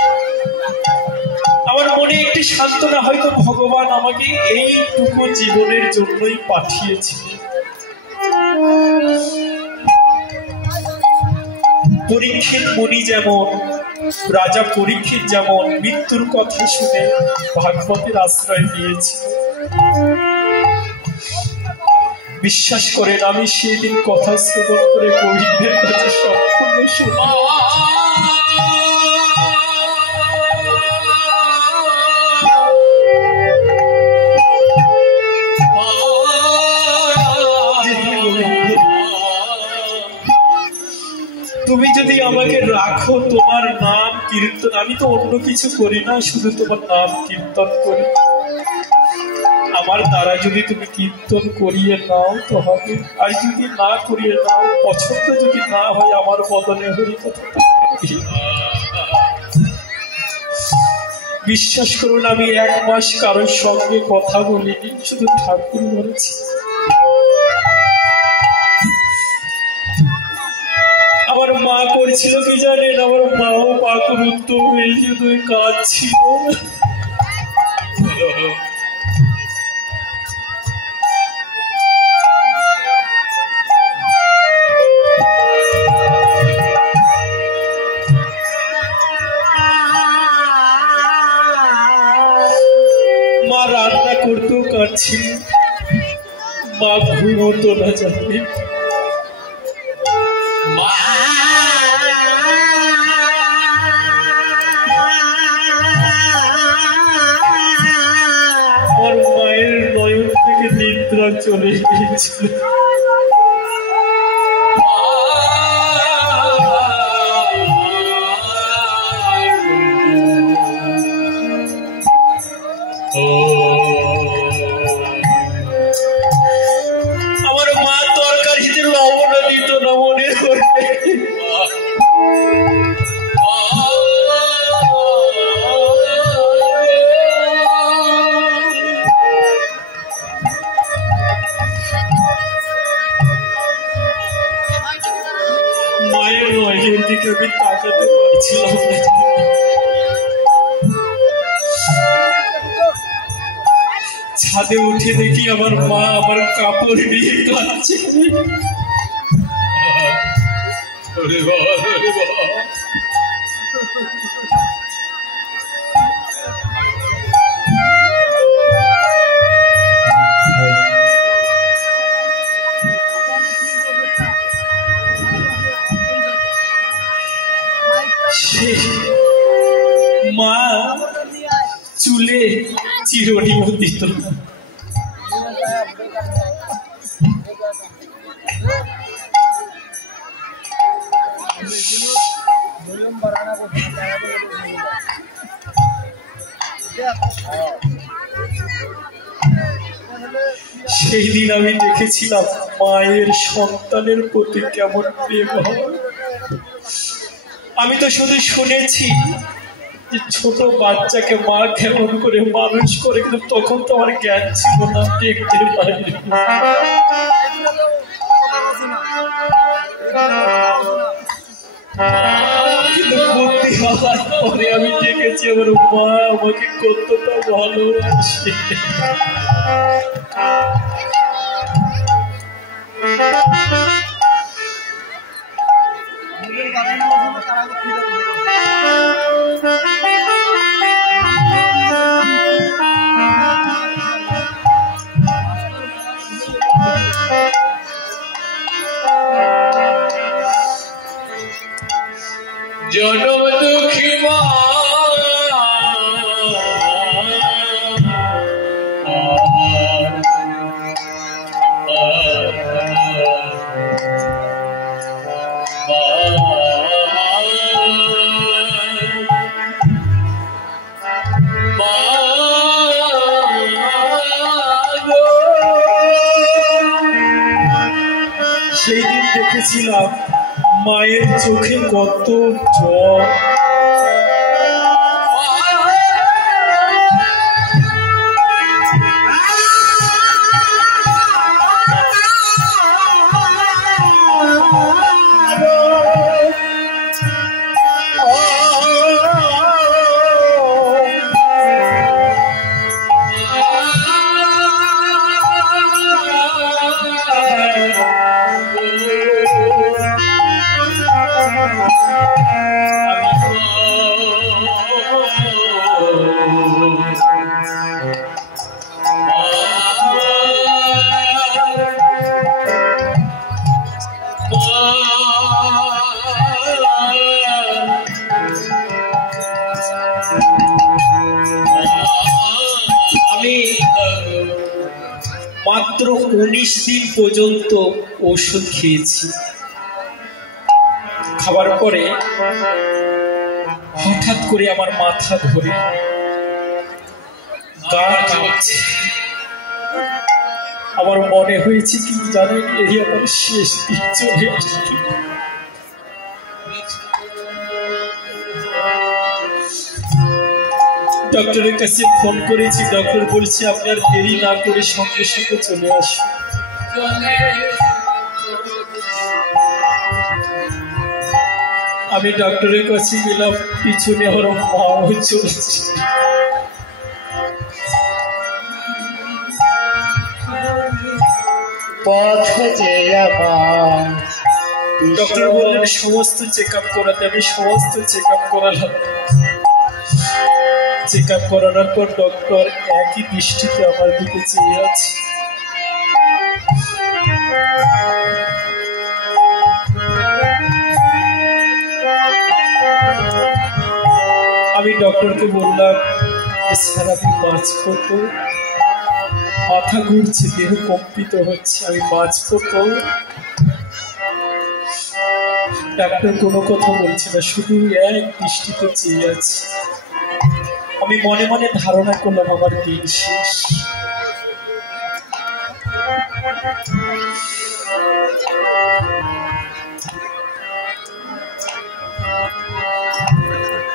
আমার মনে একটি সান্ত্বনা, হয়তো ভগবান আমাকে এইটুকু জীবনের জন্যই পাঠিয়েছিলেন। পরীক্ষিত মুনি যেমন, রাজা পরীক্ষিত যেমন মৃত্যুর কথা শুনে ভাগবতের আশ্রয় নিয়েছিল, বিশ্বাস করেন আমি সেদিন কথা শ্রবণ করে গোবিন্দের কাছে সম্পূর্ণ শুনি। তুমি যদি আমাকে রাখো, তোমার নাম কীর্তন, আমি তো অন্য কিছু করি না, শুধু তোমার নাম কীর্তন করি। আমার দ্বারা যদি তুমি কীর্তন করিয়ে নাও তো হবে, আর যদি না করিয়ে নাও, পছন্দ যদি না হয়, আমার বদলে হরি কথা। বিশ্বাস করুন, আমি 1 মাস কারোর সঙ্গে কথা বলিনি, শুধু ঠাকুর বলেছি। আমার মা করেছিল কি জানেন, আমার মাও পাকুরুদ্ধ হয়ে শুধু কাঁদছিল। মা রান্না করতেও কাঁদছিল, মা ঘুমোতো না, জানে। আমার মায়ের নয়ন থেকে নিদ্রা চলে গিয়েছিল। আমার মা তরকারিতে লবণ দিত না, মনে করে। মায়ের নয়নের দিকে আমি তাকাতে পারছিলাম না। ছাদে উঠে দেখি আমার মা আমার কাপড় নিয়ে কাঁদছে। চিরনিবন্দিত। সেই দিন আমি দেখেছিলাম মায়ের সন্তানের প্রতি কেমন প্রেম হয়। আমি তো শুধু শুনেছি যে ছোট বাচ্চাকে মা কেমন করে মানুষ করে, কিন্তু তখন তো আমার জ্ঞান ছিল না, দেখতে পারিনি। কিন্তু বুদ্ধি হওয়ার পরে আমি দেখেছি আমার মা আমাকে কতটা ভালোবাসে। জনম দুঃখী মা সেই দিন দেখেছিলাম মায়ের চোখে কত জল। আমি মাত্র 19 দিন পর্যন্ত ওষুধ খেয়েছি। খাবার পরে হঠাৎ করে আমার মাথা ধরে গা কাঁপছে। আমার মনে হয়েছে কি জানেন, এই আমার শেষ দিন চলে আসছে। ডক্টরের কাছে ফোন করেছি, ডক্টর বলছে আপনার দেরি না করে সঙ্গে সঙ্গে চলে আসুন। আমি ডক্টরের কাছে গেলাম, পিছনে আমার মাও চলছে। ডক্টর বললেন সমস্ত চেক আপ করাতে। আমি সমস্ত চেক আপ করালাম। চেক আপ করানোর পর ডক্টর একই দৃষ্টিতে আমার দিকে চেয়ে আছে। আমি ডক্টরকে বললাম স্যার আমি বাঁচবো তো? মাথা ঘুরছে, দেহ কম্পিত হচ্ছে, আমি বাঁচবো তো? ডাক্তার কোনো কথা বলছে না, শুধু এক দৃষ্টিতে চেয়ে আছে। আমি মনে মনে ধারণা করলাম আমার দিন শেষ।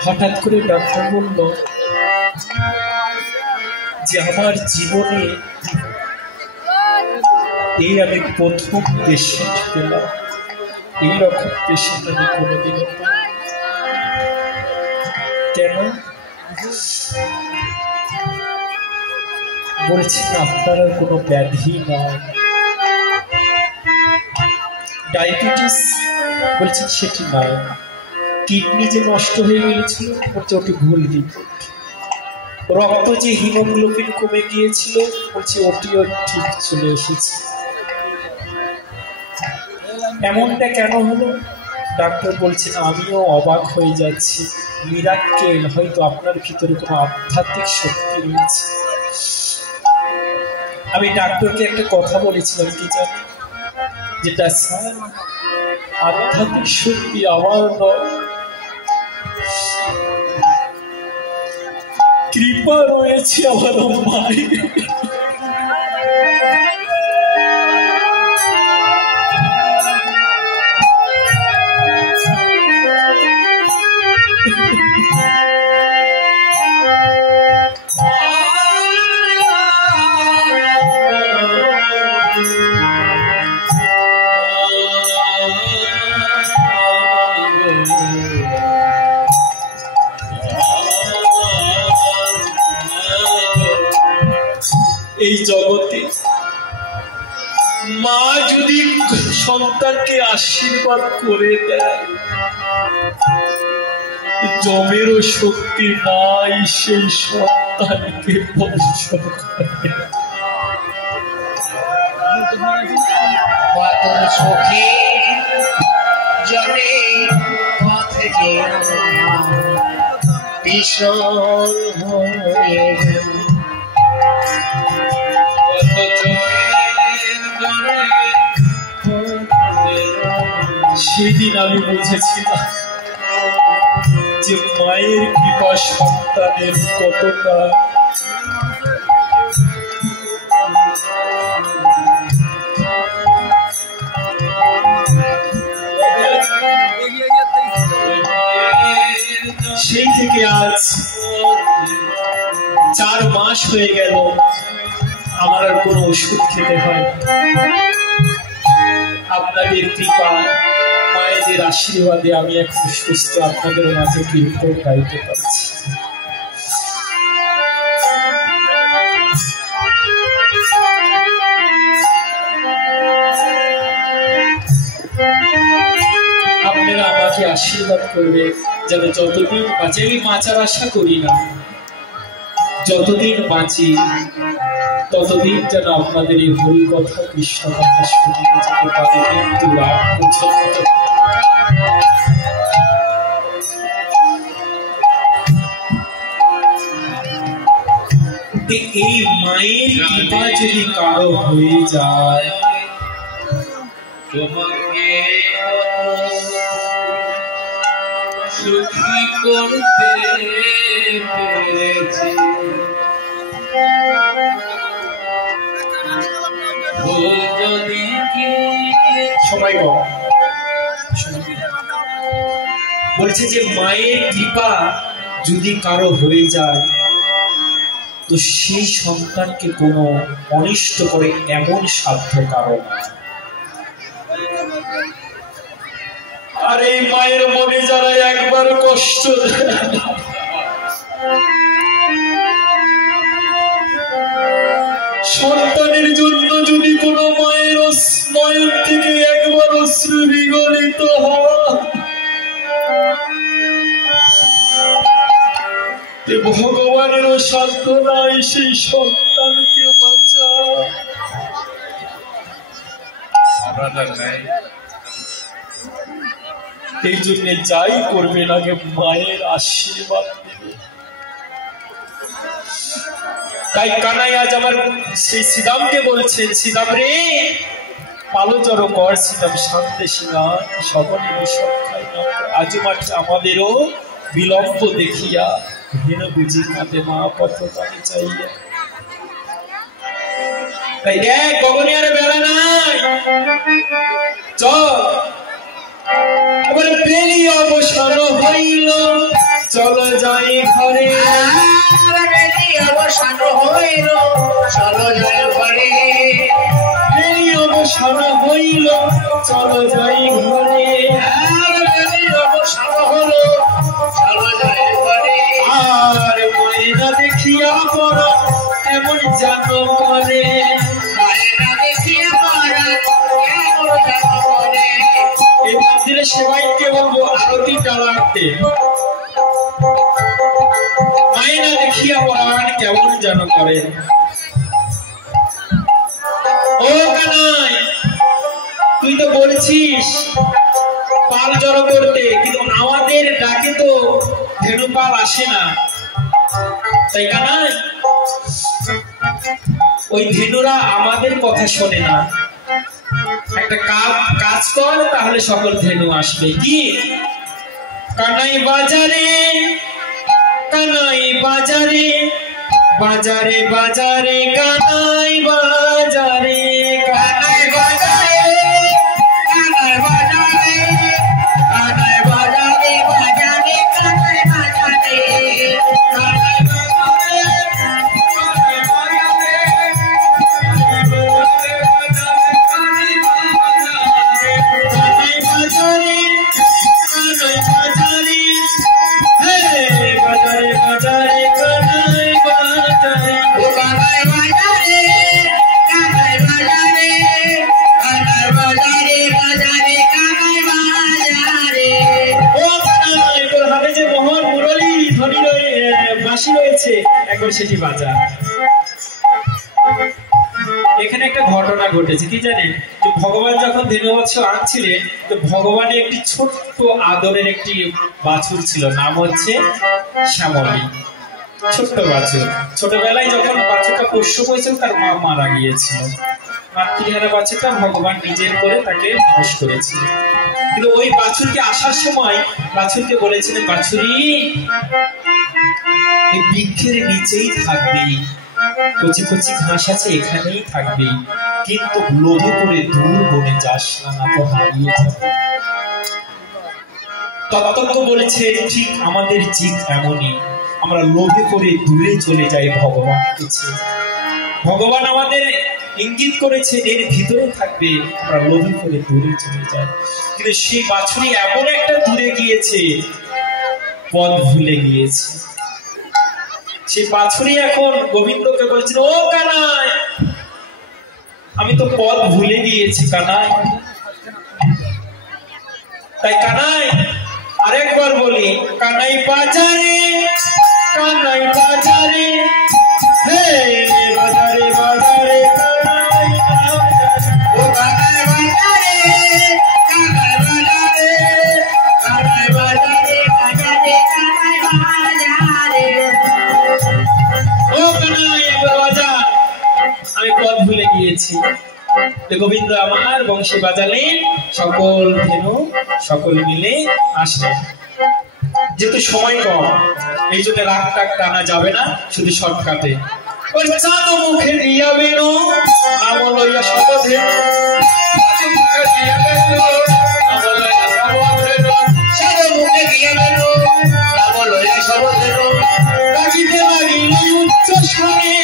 হঠাৎ করে ডাক্তার বলল যে আমার জীবনে এই আমি প্রথম পেশেন্ট পেলাম। এইরকম পেশেন্ট আমি কোনোদিনও পাই। কেন বলছেন আপনার আর কোনো ব্যাধি নাই, ডায়াবেটিস বলছেন সেটি নাই, কিডনি যে নষ্ট হয়ে গিয়েছিল বলছে ওটি ভুল রিপোর্ট, রক্ত যে হিমোগ্লোবিন কমে গিয়েছিল বলছে ওটিও ঠিক চলে এসেছে। এমনটা কেন হলো? ডাক্তার বলছেন আমিও অবাক হয়ে যাচ্ছি। মিরাক্কেল, হয়তো আপনার ভিতরে কোনো আধ্যাত্মিক শক্তি রয়েছে। আমি ডাক্তারকে একটা কথা বলেছিলাম কি জানি, যেটা স্যার আধ্যাত্মিক শক্তি আমার নয়, কৃপা রয়েছে আমার মায়ের। এই জগতে মা যদি সন্তানকে আশীর্বাদ করে দেয়, জমেরও শক্তি নাই সেই সন্তানকে বর্ষ করে। কত চোখে জলে পথে ভীষণ হয়ে গেল, সেদিন আমি বুঝেছিলাম যে মায়ের কৃপা সন্তানের কতটা সেই থেকে আজ 4 মাস হয়ে গেল আমার আর কোনো ওষুধ খেতে হয়। আপনাদের কৃপা, মায়েদের আশীর্বাদে আমি এখন সুস্থ, আপনাদের মাঝে কীর্তন গাইতে পারছি। আপনারা আমাকে আশীর্বাদ করবে যেন যতদিন বাঁচি, আমি বাঁচার আশা করি না, যতদিন বাঁচি ততদিন যেন আপনাদের এই হরি কথা কৃষ্ণ কথা শুনিয়ে যেতে পারে মৃত্যু লাভ পর্যন্ত। এই মায়ের কৃপা যদি কারো হয়ে যায়, তোমাকে সুখী করতে পেরেছি, যদি কি সবাই বলছে যে মায়ের কৃপা যদি কারো হয়ে যায় তো সেই সন্তানকে কোনো অনিষ্ট করে এমন সাধ্য কারো না। আর এই মায়ের মনে যারা একবার কষ্ট সন্তানের জন্য যদি কোনো মায়ের নয়ন থেকে একবার অশ্রু বিগলিত হয়, ভগবানেরও সাধ্য নাই সেই সন্তানকে বাঁচা। এই জন্য যাই করবেন আগে মায়ের আশীর্বাদ দেবে। তাই কানাই আজ আমার সেই শ্রীরামকে বলছেন, শ্রীরাম রে পালো জড়ো কর, শ্রীরাম শান্তে শ্রীরাম সকলে বিষম খাই না। আজ মাঠে আমাদেরও বিলম্ব দেখিয়া হেন বুঝি কাঁদে মা পথগামী চাইয়া। তাই দেখ গগনে আর বেলা নাই, চল এবার বেলি অবসর হইল, চলো যাই ঘরে। বেলি অবসান হইল, চলো যাই ঘরে। বেলি অবসর হইল, চলো যাই ঘরে। বেলি অবসান হলো, চলো যাই ঘরে। আর মায়েরা দেখিয়া বড় এমন জানো করে, মায়েরা দেখিয়া বড় কেমন জানো করে। এই মন্দিরে সেবাইকে বলবো আরতি টালাতে, মায়েরা দেখিয়া পরাণ কেমন যেন করে। ও কানাই, তুই তো বলছিস পাল জড়ো করতে, কিন্তু আমাদের ডাকে তো ধেনু পাল আসে না, তাই কানাই ওই ধেনুরা আমাদের কথা শোনে না। একটা কাজ কর, তাহলে সকল ধেনু আসবে। কি? কানাই বাজারে, কানাই বাজারে, বাজারে বাজারে কানাই বাজারে, কানাই বাজারে, কানাই বাজারে, কানাই বাজারে, বাজারে কানাই বাজারে, কানাই বাজারে, কানাই বাজারে, কানাই বাজারে, কানাই বাজারে, হে বাজারে বাজারে কানাই বাজারে, ও কানাই বাজারে, কানাই বাজারে, কানাই বাজারে, বাজারে কানাই বাজারে, ও কানাই তোর হাতে যে মোহর মুরলী ধনী বাঁশি রয়েছে, একবার সেটি বাজা। এখানে একটা ঘটনা ঘটেছে, কি জানেন? যে ভগবান যখন ধেনুবৎস আনছিলেন, তো ভগবানের একটি ছোট্ট আদরের একটি বাছুর ছিল, নাম হচ্ছে শ্যামলী। ছোট্ট বাছুর, ছোটবেলায় যখন বাছুরটা পোষ্য হয়েছিল, তার মা মারা গিয়েছিল। মাতৃহারা বাছুরটা ভগবান নিজের করে তাকে মানুষ করেছিল। কিন্তু ওই বাছুরকে আসার সময় বাছুরকে বলেছিলেন, বাছুরি এই বৃক্ষের নিচেই থাকবি, কচি কচি ঘাস আছে এখানেই থাকবি, কিন্তু লোভে করে দূর বনে যাস না, না তো হারিয়ে যাবে। তত্ত্ব বলেছে ঠিক আমাদের জিদ এমনই, আমরা লোভে করে দূরে চলে যাই ভগবান কাছে। ভগবান আমাদের ইঙ্গিত করেছে এর ভিতরে থাকবে, আমরা লোভে করে দূরে চলে যাই। কিন্তু সেই বাছুরি এমন একটা দূরে গিয়েছে, পথ ভুলে গিয়েছে। সেই বাছুরি এখন গোবিন্দকে বলছিল, ও কানাই, আমি তো পথ ভুলে গিয়েছি কানাই। তাই কানাই আরেকবার বলি, কানাই বাজারে, কানাই বাজারে, হে বাজারে বাজারে কানাই বাজারে, ও কানাই বাজারে, কানাই বাজারে, কানাই বাজারে, বাজারে কানাই বাজারে, ও কানাই একবার বাজা, আমি পথ ভুলে গিয়েছি। গোবিন্দ আমার বংশী বাজালে সকল ধেনু সকল মিলে আসবে। যেহেতু সময় কম, এই জন্য রাগ টাক টানা যাবে না, শুধু শর্টকাটে। ওই চাঁদ মুখে দিয়া বেনু নাম লইয়া সব ধেনু, চাঁদ মুখে দিয়া বেনু নাম লইয়া সব ধেনু, ডাকিতে লাগিল উচ্চ স্বরে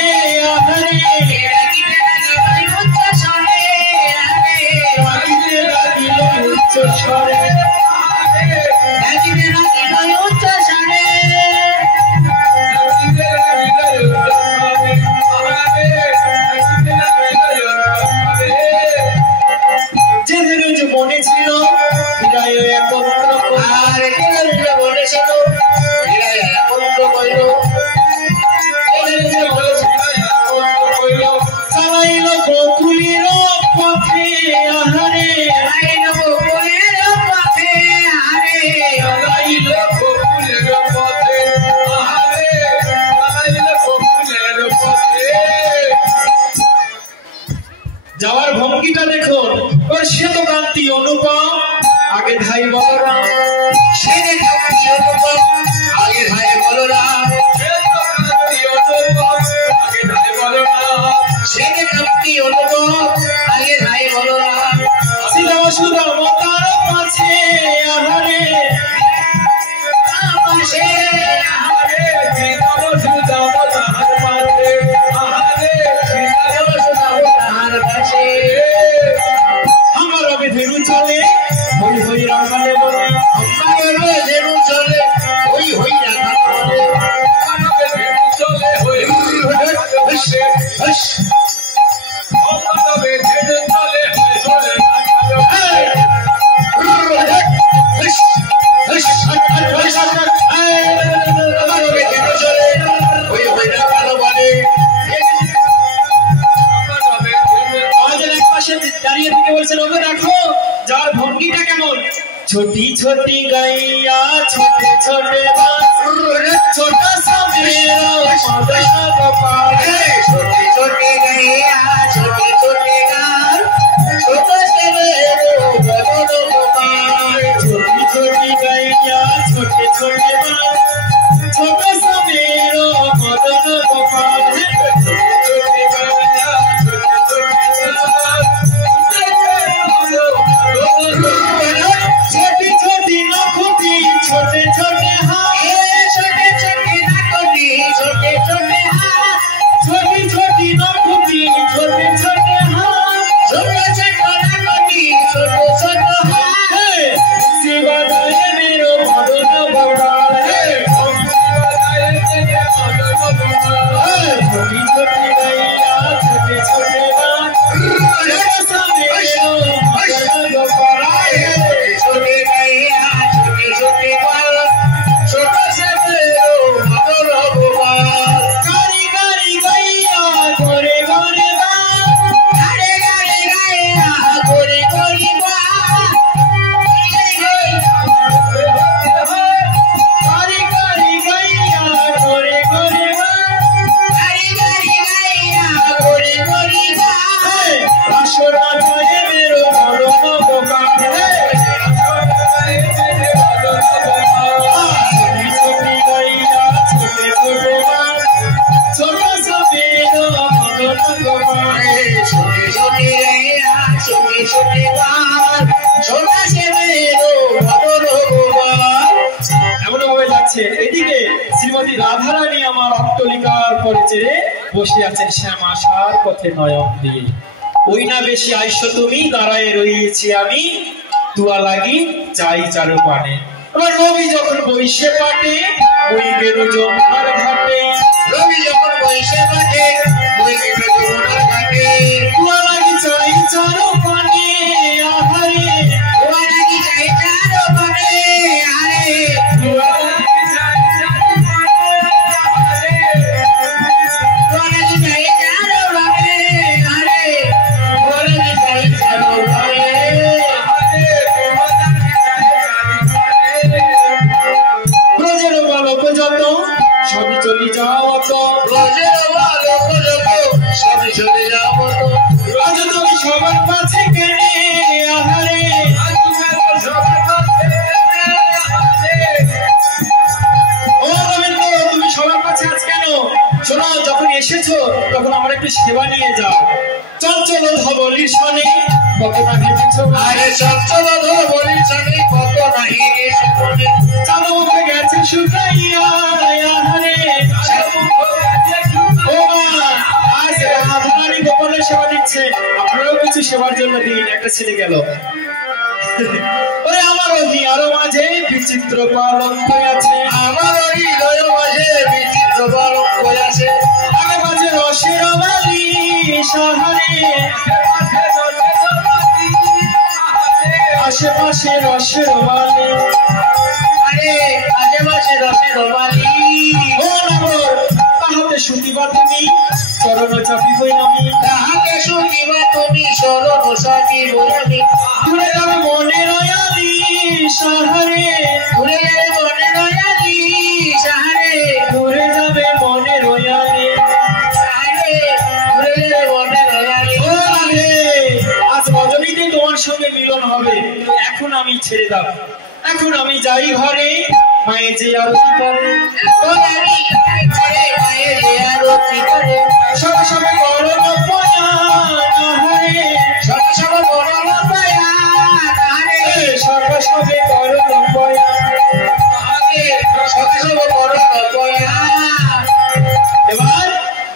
আহারে, যে মনে ছিল চালাইল বকুলের পথে আহারে, চালাইল বকুলের পথে আহারে, চালাইল বকুলের পথে আহারে, চালাইল বকুলের পথে। যাওয়ার ভঙ্গিটা দেখুন, ওর শ্বেত কান্তি অনুপম, আগে ধাই বলরাম, শ্বেত কান্তি অনুপম, আগে ধাই বলরাম, শ্বেত কান্তি অনুপম, আগে ধাই বলরাম, শ্বেত কান্তি অনুপম, আগে ধাই বলরাম, সীতা সুদাম তার পাছে আহারে, পাশে আহারে, সীতা সুদাম তার পাশে আহারে, সীতা সুদাম তার পাশে। আমার অবে ধেনু চলে হই হই রাখালে বলে, আমার অবে ধেনু চলে হই হই রাখালে বলে, আমার অবে ধেনু চলে হই হই হইসে হইস, আমার অবে ধেনু চলে হই হই রাখালে হইস হইস হইস, আমার অবে ধেনু চলে হই হই রাখালে বলে। আমাদের এক পাশে দাঁড়িয়ে থেকে বলছেন, ওকে রাখো, যার ভঙ্গিটা কেমন? छोटी छोटी गैया छोटे छोटे छोटा सा मेरा छोटी छोटी छोटे गैया छोटे छोटे गाल छोटे से मेरो बदन गोपाल छोटी छोटी गैया छोटे छोटे गाल छोटे से मेरो बदन गोपाल छोटी छोटी नखुती छोटे छोटे हाथ छोटे छोटे नाकोटी छोटे छोटे हाथ छोटी छोटी नखुती छोटे छोटे हाथ छोटे छोटे नाकोटी छोटे छोटे हाथ शिवाय मेरो मदन गोपाल छोटी छोटी गैया छोटे छोटे हाथ छोटे से मेरो मदन गोपाल छोटे गैया छोटे छोटे बाल छोटे से मेरो मदन गोपाल गाड़ी गाड़ी गैया गोरे गोरे बाल गाड़े गाड़े गैया गोरी गोरी बाल गाड़ी गाड़ी गैया गोरे गोरे बाल गाड़ी गाड़ी गैया गोरी गोरी बाल রাসনা জয়ে मेरो মদন গোপাল छोटी छोटी गैया छोटे छोटे बाल छोटा सा मेरो मदन गोपाल छोटे छोटे गैया छोटे छोटे बाल छोटा से मेरो मदन गोपाल এমন ভাবে যাচ্ছে এদিকে শ্রীমতী রাধারানী আমার অট্টলিকার পরে চেড়ে বসে আছেন শ্যাম আসার পথে নয়ন দিয়ে ওই না বেশি আইসো তুমি দাঁড়ায় রয়েছি আমি তুয়া লাগি চাই চারু পানে এবার রবি যখন বইসে পাটে ওই বেরো যমুনার ঘাটে রবি যখন বইসে কাটে ওই কেটে যমুনার ঘাটে তুয়া লাগি চাই চারু পানে আহারে ওয়া নাকি চাই চারো পানে আরে তুয়া লাগি চাই চারু পানে আহারে ওয়া নাকি চাই চারো পানে আরে ওয়া নাকি চাই চারো পানে ব্রজের বালক যত সবই চলি যাওয়া তো রোজের বালক যত সবই চলে যাবো তো আজ তুমি সবার কাছে কেনে আহারে ও গোবিন্দ তুমি সবার কাছে আজ কেন শোনো যখন এসেছো তখন আমার একটু সেবা নিয়ে যাও চঞ্চল ধবলির সনে কত না ভেবেছো আরে সচ্চল ধর বলি জানি কত নাহি রে সুপনে চাঁদ মুখে গেছে শুকাইয়া আহারে ও মা আজ রাধারানী গোপালের সেবা দিচ্ছে আপনারাও কিছু সেবার জন্য দিন একটা ছেলে গেল ওরে আমার হিয়ারো মাঝে বিচিত্র পালঙ্ক আছে আমার হৃদয় মাঝে বিচিত্র বালক আছে আগে মাঝে রসের বালি সাহারে আশেপাশে রসের বালি আরে আশেপাশে রসের বালি ও নগর তাহাতে শুনিবা তুমি চরণ চাপিবই আমি তাহাকে শুনিবা তুমি শরণ সাথী বলামি ঘুরে যাবে মনে রয়ালি সাহারে ঘুরে গেলে মনে রয়ালি সাহারে ঘুরে যাবে মনে রয়ালি সাহারে ঘুরে গেলে মনে রয়ালি ও রাধে আজ রজনীতে তোমার সঙ্গে মিলন হবে এখন আমি ছেড়ে দাও এখন আমি যাই ঘরে মায়ে যে আরতি করে ও নারী করে মায়ের আরতি করে সব সবে করো পয়া আহারে সব সব বড় পায়া তাহারে সব সবে করো পয়া আগে সব সব বড় পায়া এবার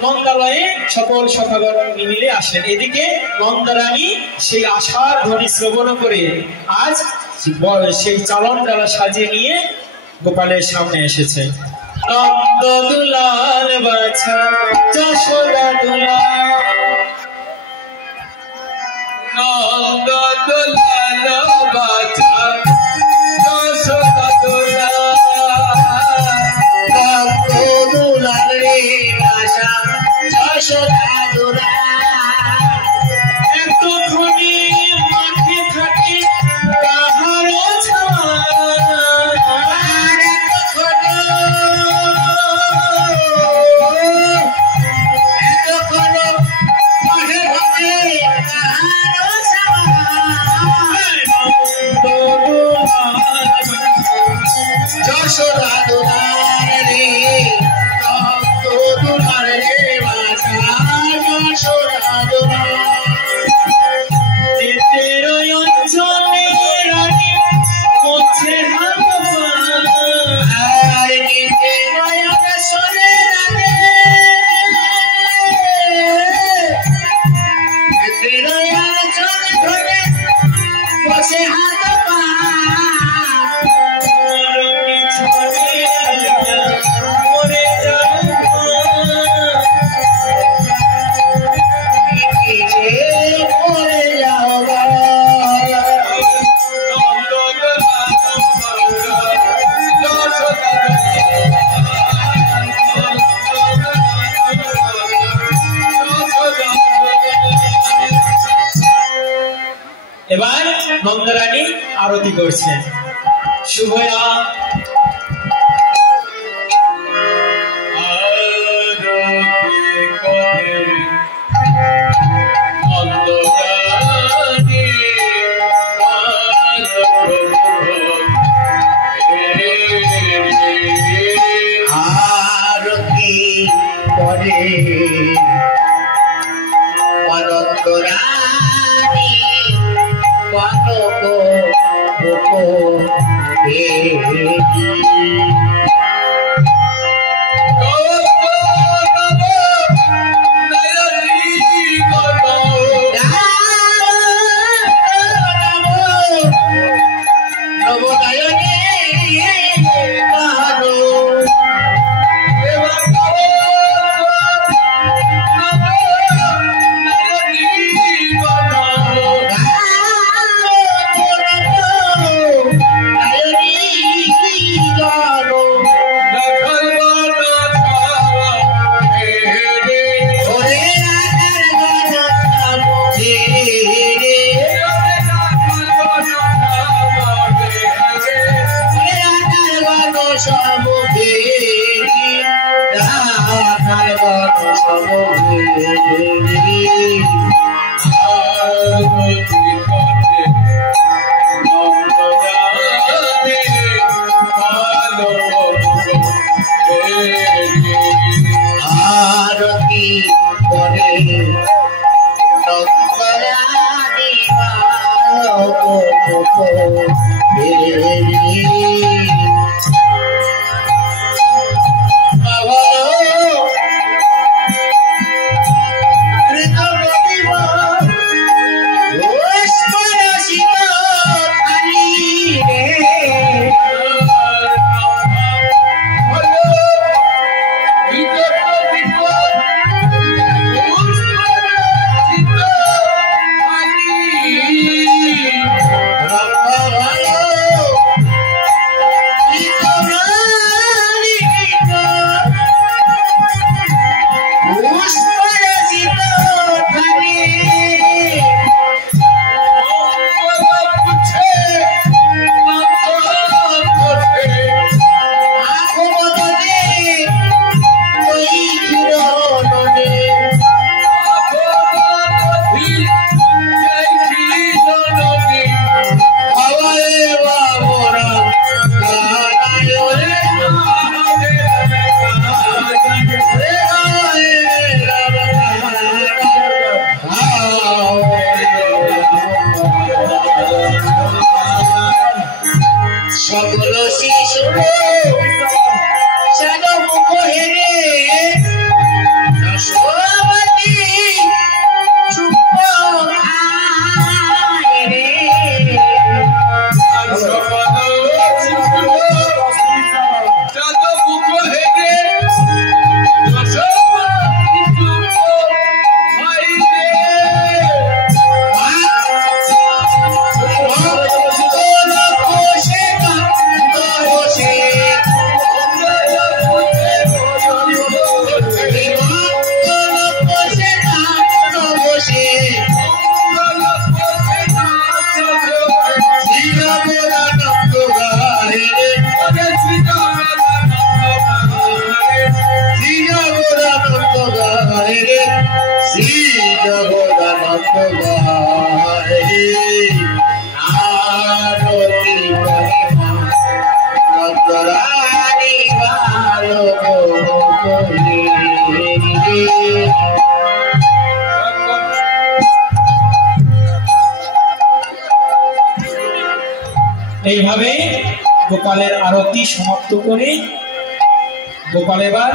নন্দালয়ে সকল সখাগণ মিলে আসেন এদিকে নন্দারানী সেই আশার ধ্বনি শ্রবণ করে আজ সেই চালন ডালা সাজিয়ে নিয়ে গোপালের সামনে এসেছে নন্দ দুলাল বাছা যশোদা দুলাল নন্দ দুলাল বাছা যশোদা দুলাল দুলাল রে আশা যশোদা দুলাল এতক্ষণে মাঠে থাকে কাহারো ছায়া এতক্ষণ বসে হাত পা এবার নন্দরানী আরতি করছে শুভয়া আরতি করে নন্দরানী বালক এইভাবে গোপালের আরতি সমাপ্ত করে গোপাল এবার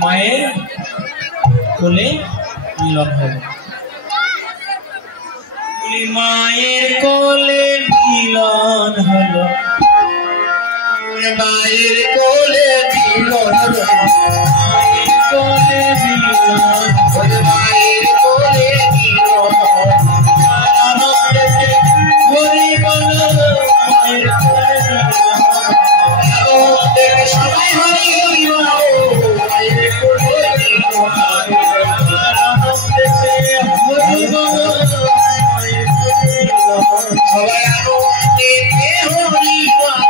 মায়ের কোলে মিলন হলো। মায়ের কোলে মিলন হলো, মায়ের কোলে মিলন হলো, মায়ের কোলে মিলন, মায়ের কোলে মিলন আনন্দেতে হরি বল, মায়ের কোলে মিলন সবাই হরি বল, মায়ের কোলে মিলন আনন্দেতে হরি বল, সবাই আনন্দেতে হরি বল।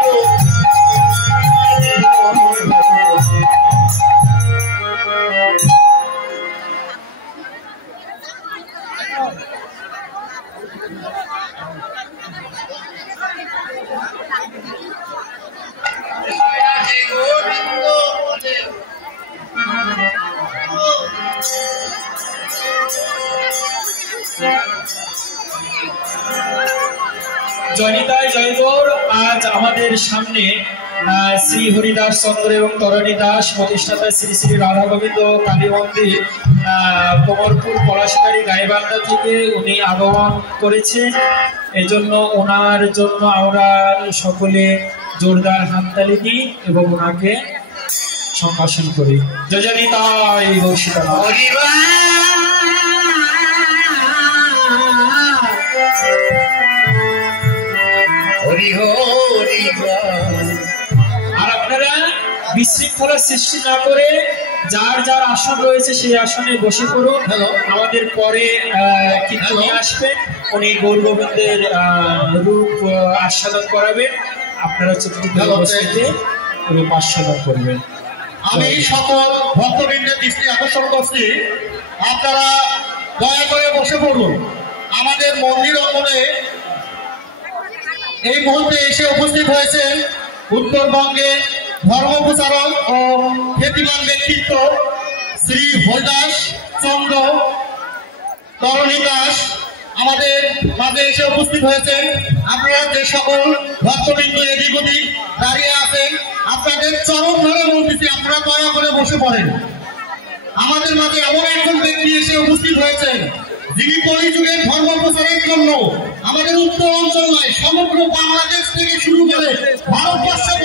জয়নিতাই জয়গৌর। আজ আমাদের সামনে শ্রী হরিদাস চন্দ্র এবং তরণী দাস প্রতিষ্ঠাতা শ্রী শ্রী রাধা গোবিন্দ কালী মন্দির কোমরপুর পলাশবাড়ি গাইবান্ধা থেকে উনি আগমন করেছেন। এজন্য ওনার জন্য আমরা সকলে জোরদার হাততালি দিই এবং ওনাকে সম্ভাষণ করি। জয়নিতাই গৌর সীতারাম। আর আপনারা বিশৃঙ্খলা সৃষ্টি না করে যার যার আসন রয়েছে সেই আসনে বসে পড়ুন। আমাদের পরে কিন্তু নিয়ে আসবেন, উনি গৌর গোবিন্দের রূপ আস্বাদন করাবেন, আপনারা চতুর্থ অবস্থাতে রূপ আস্বাদন করবেন। আমি সকল ভক্তবৃন্দের দৃষ্টি আকর্ষণ করছি, আপনারা দয়া করে বসে পড়ুন। আমাদের মন্দির অঙ্গনে এই মুহূর্তে এসে উপস্থিত হয়েছেন উত্তরবঙ্গের ধর্ম প্রচারক ও খ্যাতিমান ব্যক্তিত্ব শ্রী হরিদাস চন্দ্র তরণী দাস আমাদের মাঝে এসে উপস্থিত হয়েছেন। আপনারা যে সকল ভক্তবৃন্দ এদিক ওদিক দাঁড়িয়ে আছেন, আপনাদের চরম ধরে বলতেছি, আপনারা দয়া করে বসে পড়েন। আমাদের মাঝে এমন একজন ব্যক্তি এসে উপস্থিত হয়েছেন যিনি কলিযুগের ধর্ম প্রচারের জন্য আমাদের উত্তর অঞ্চল নয়, সমগ্র বাংলাদেশ থেকে শুরু করে ভারতবর্ষের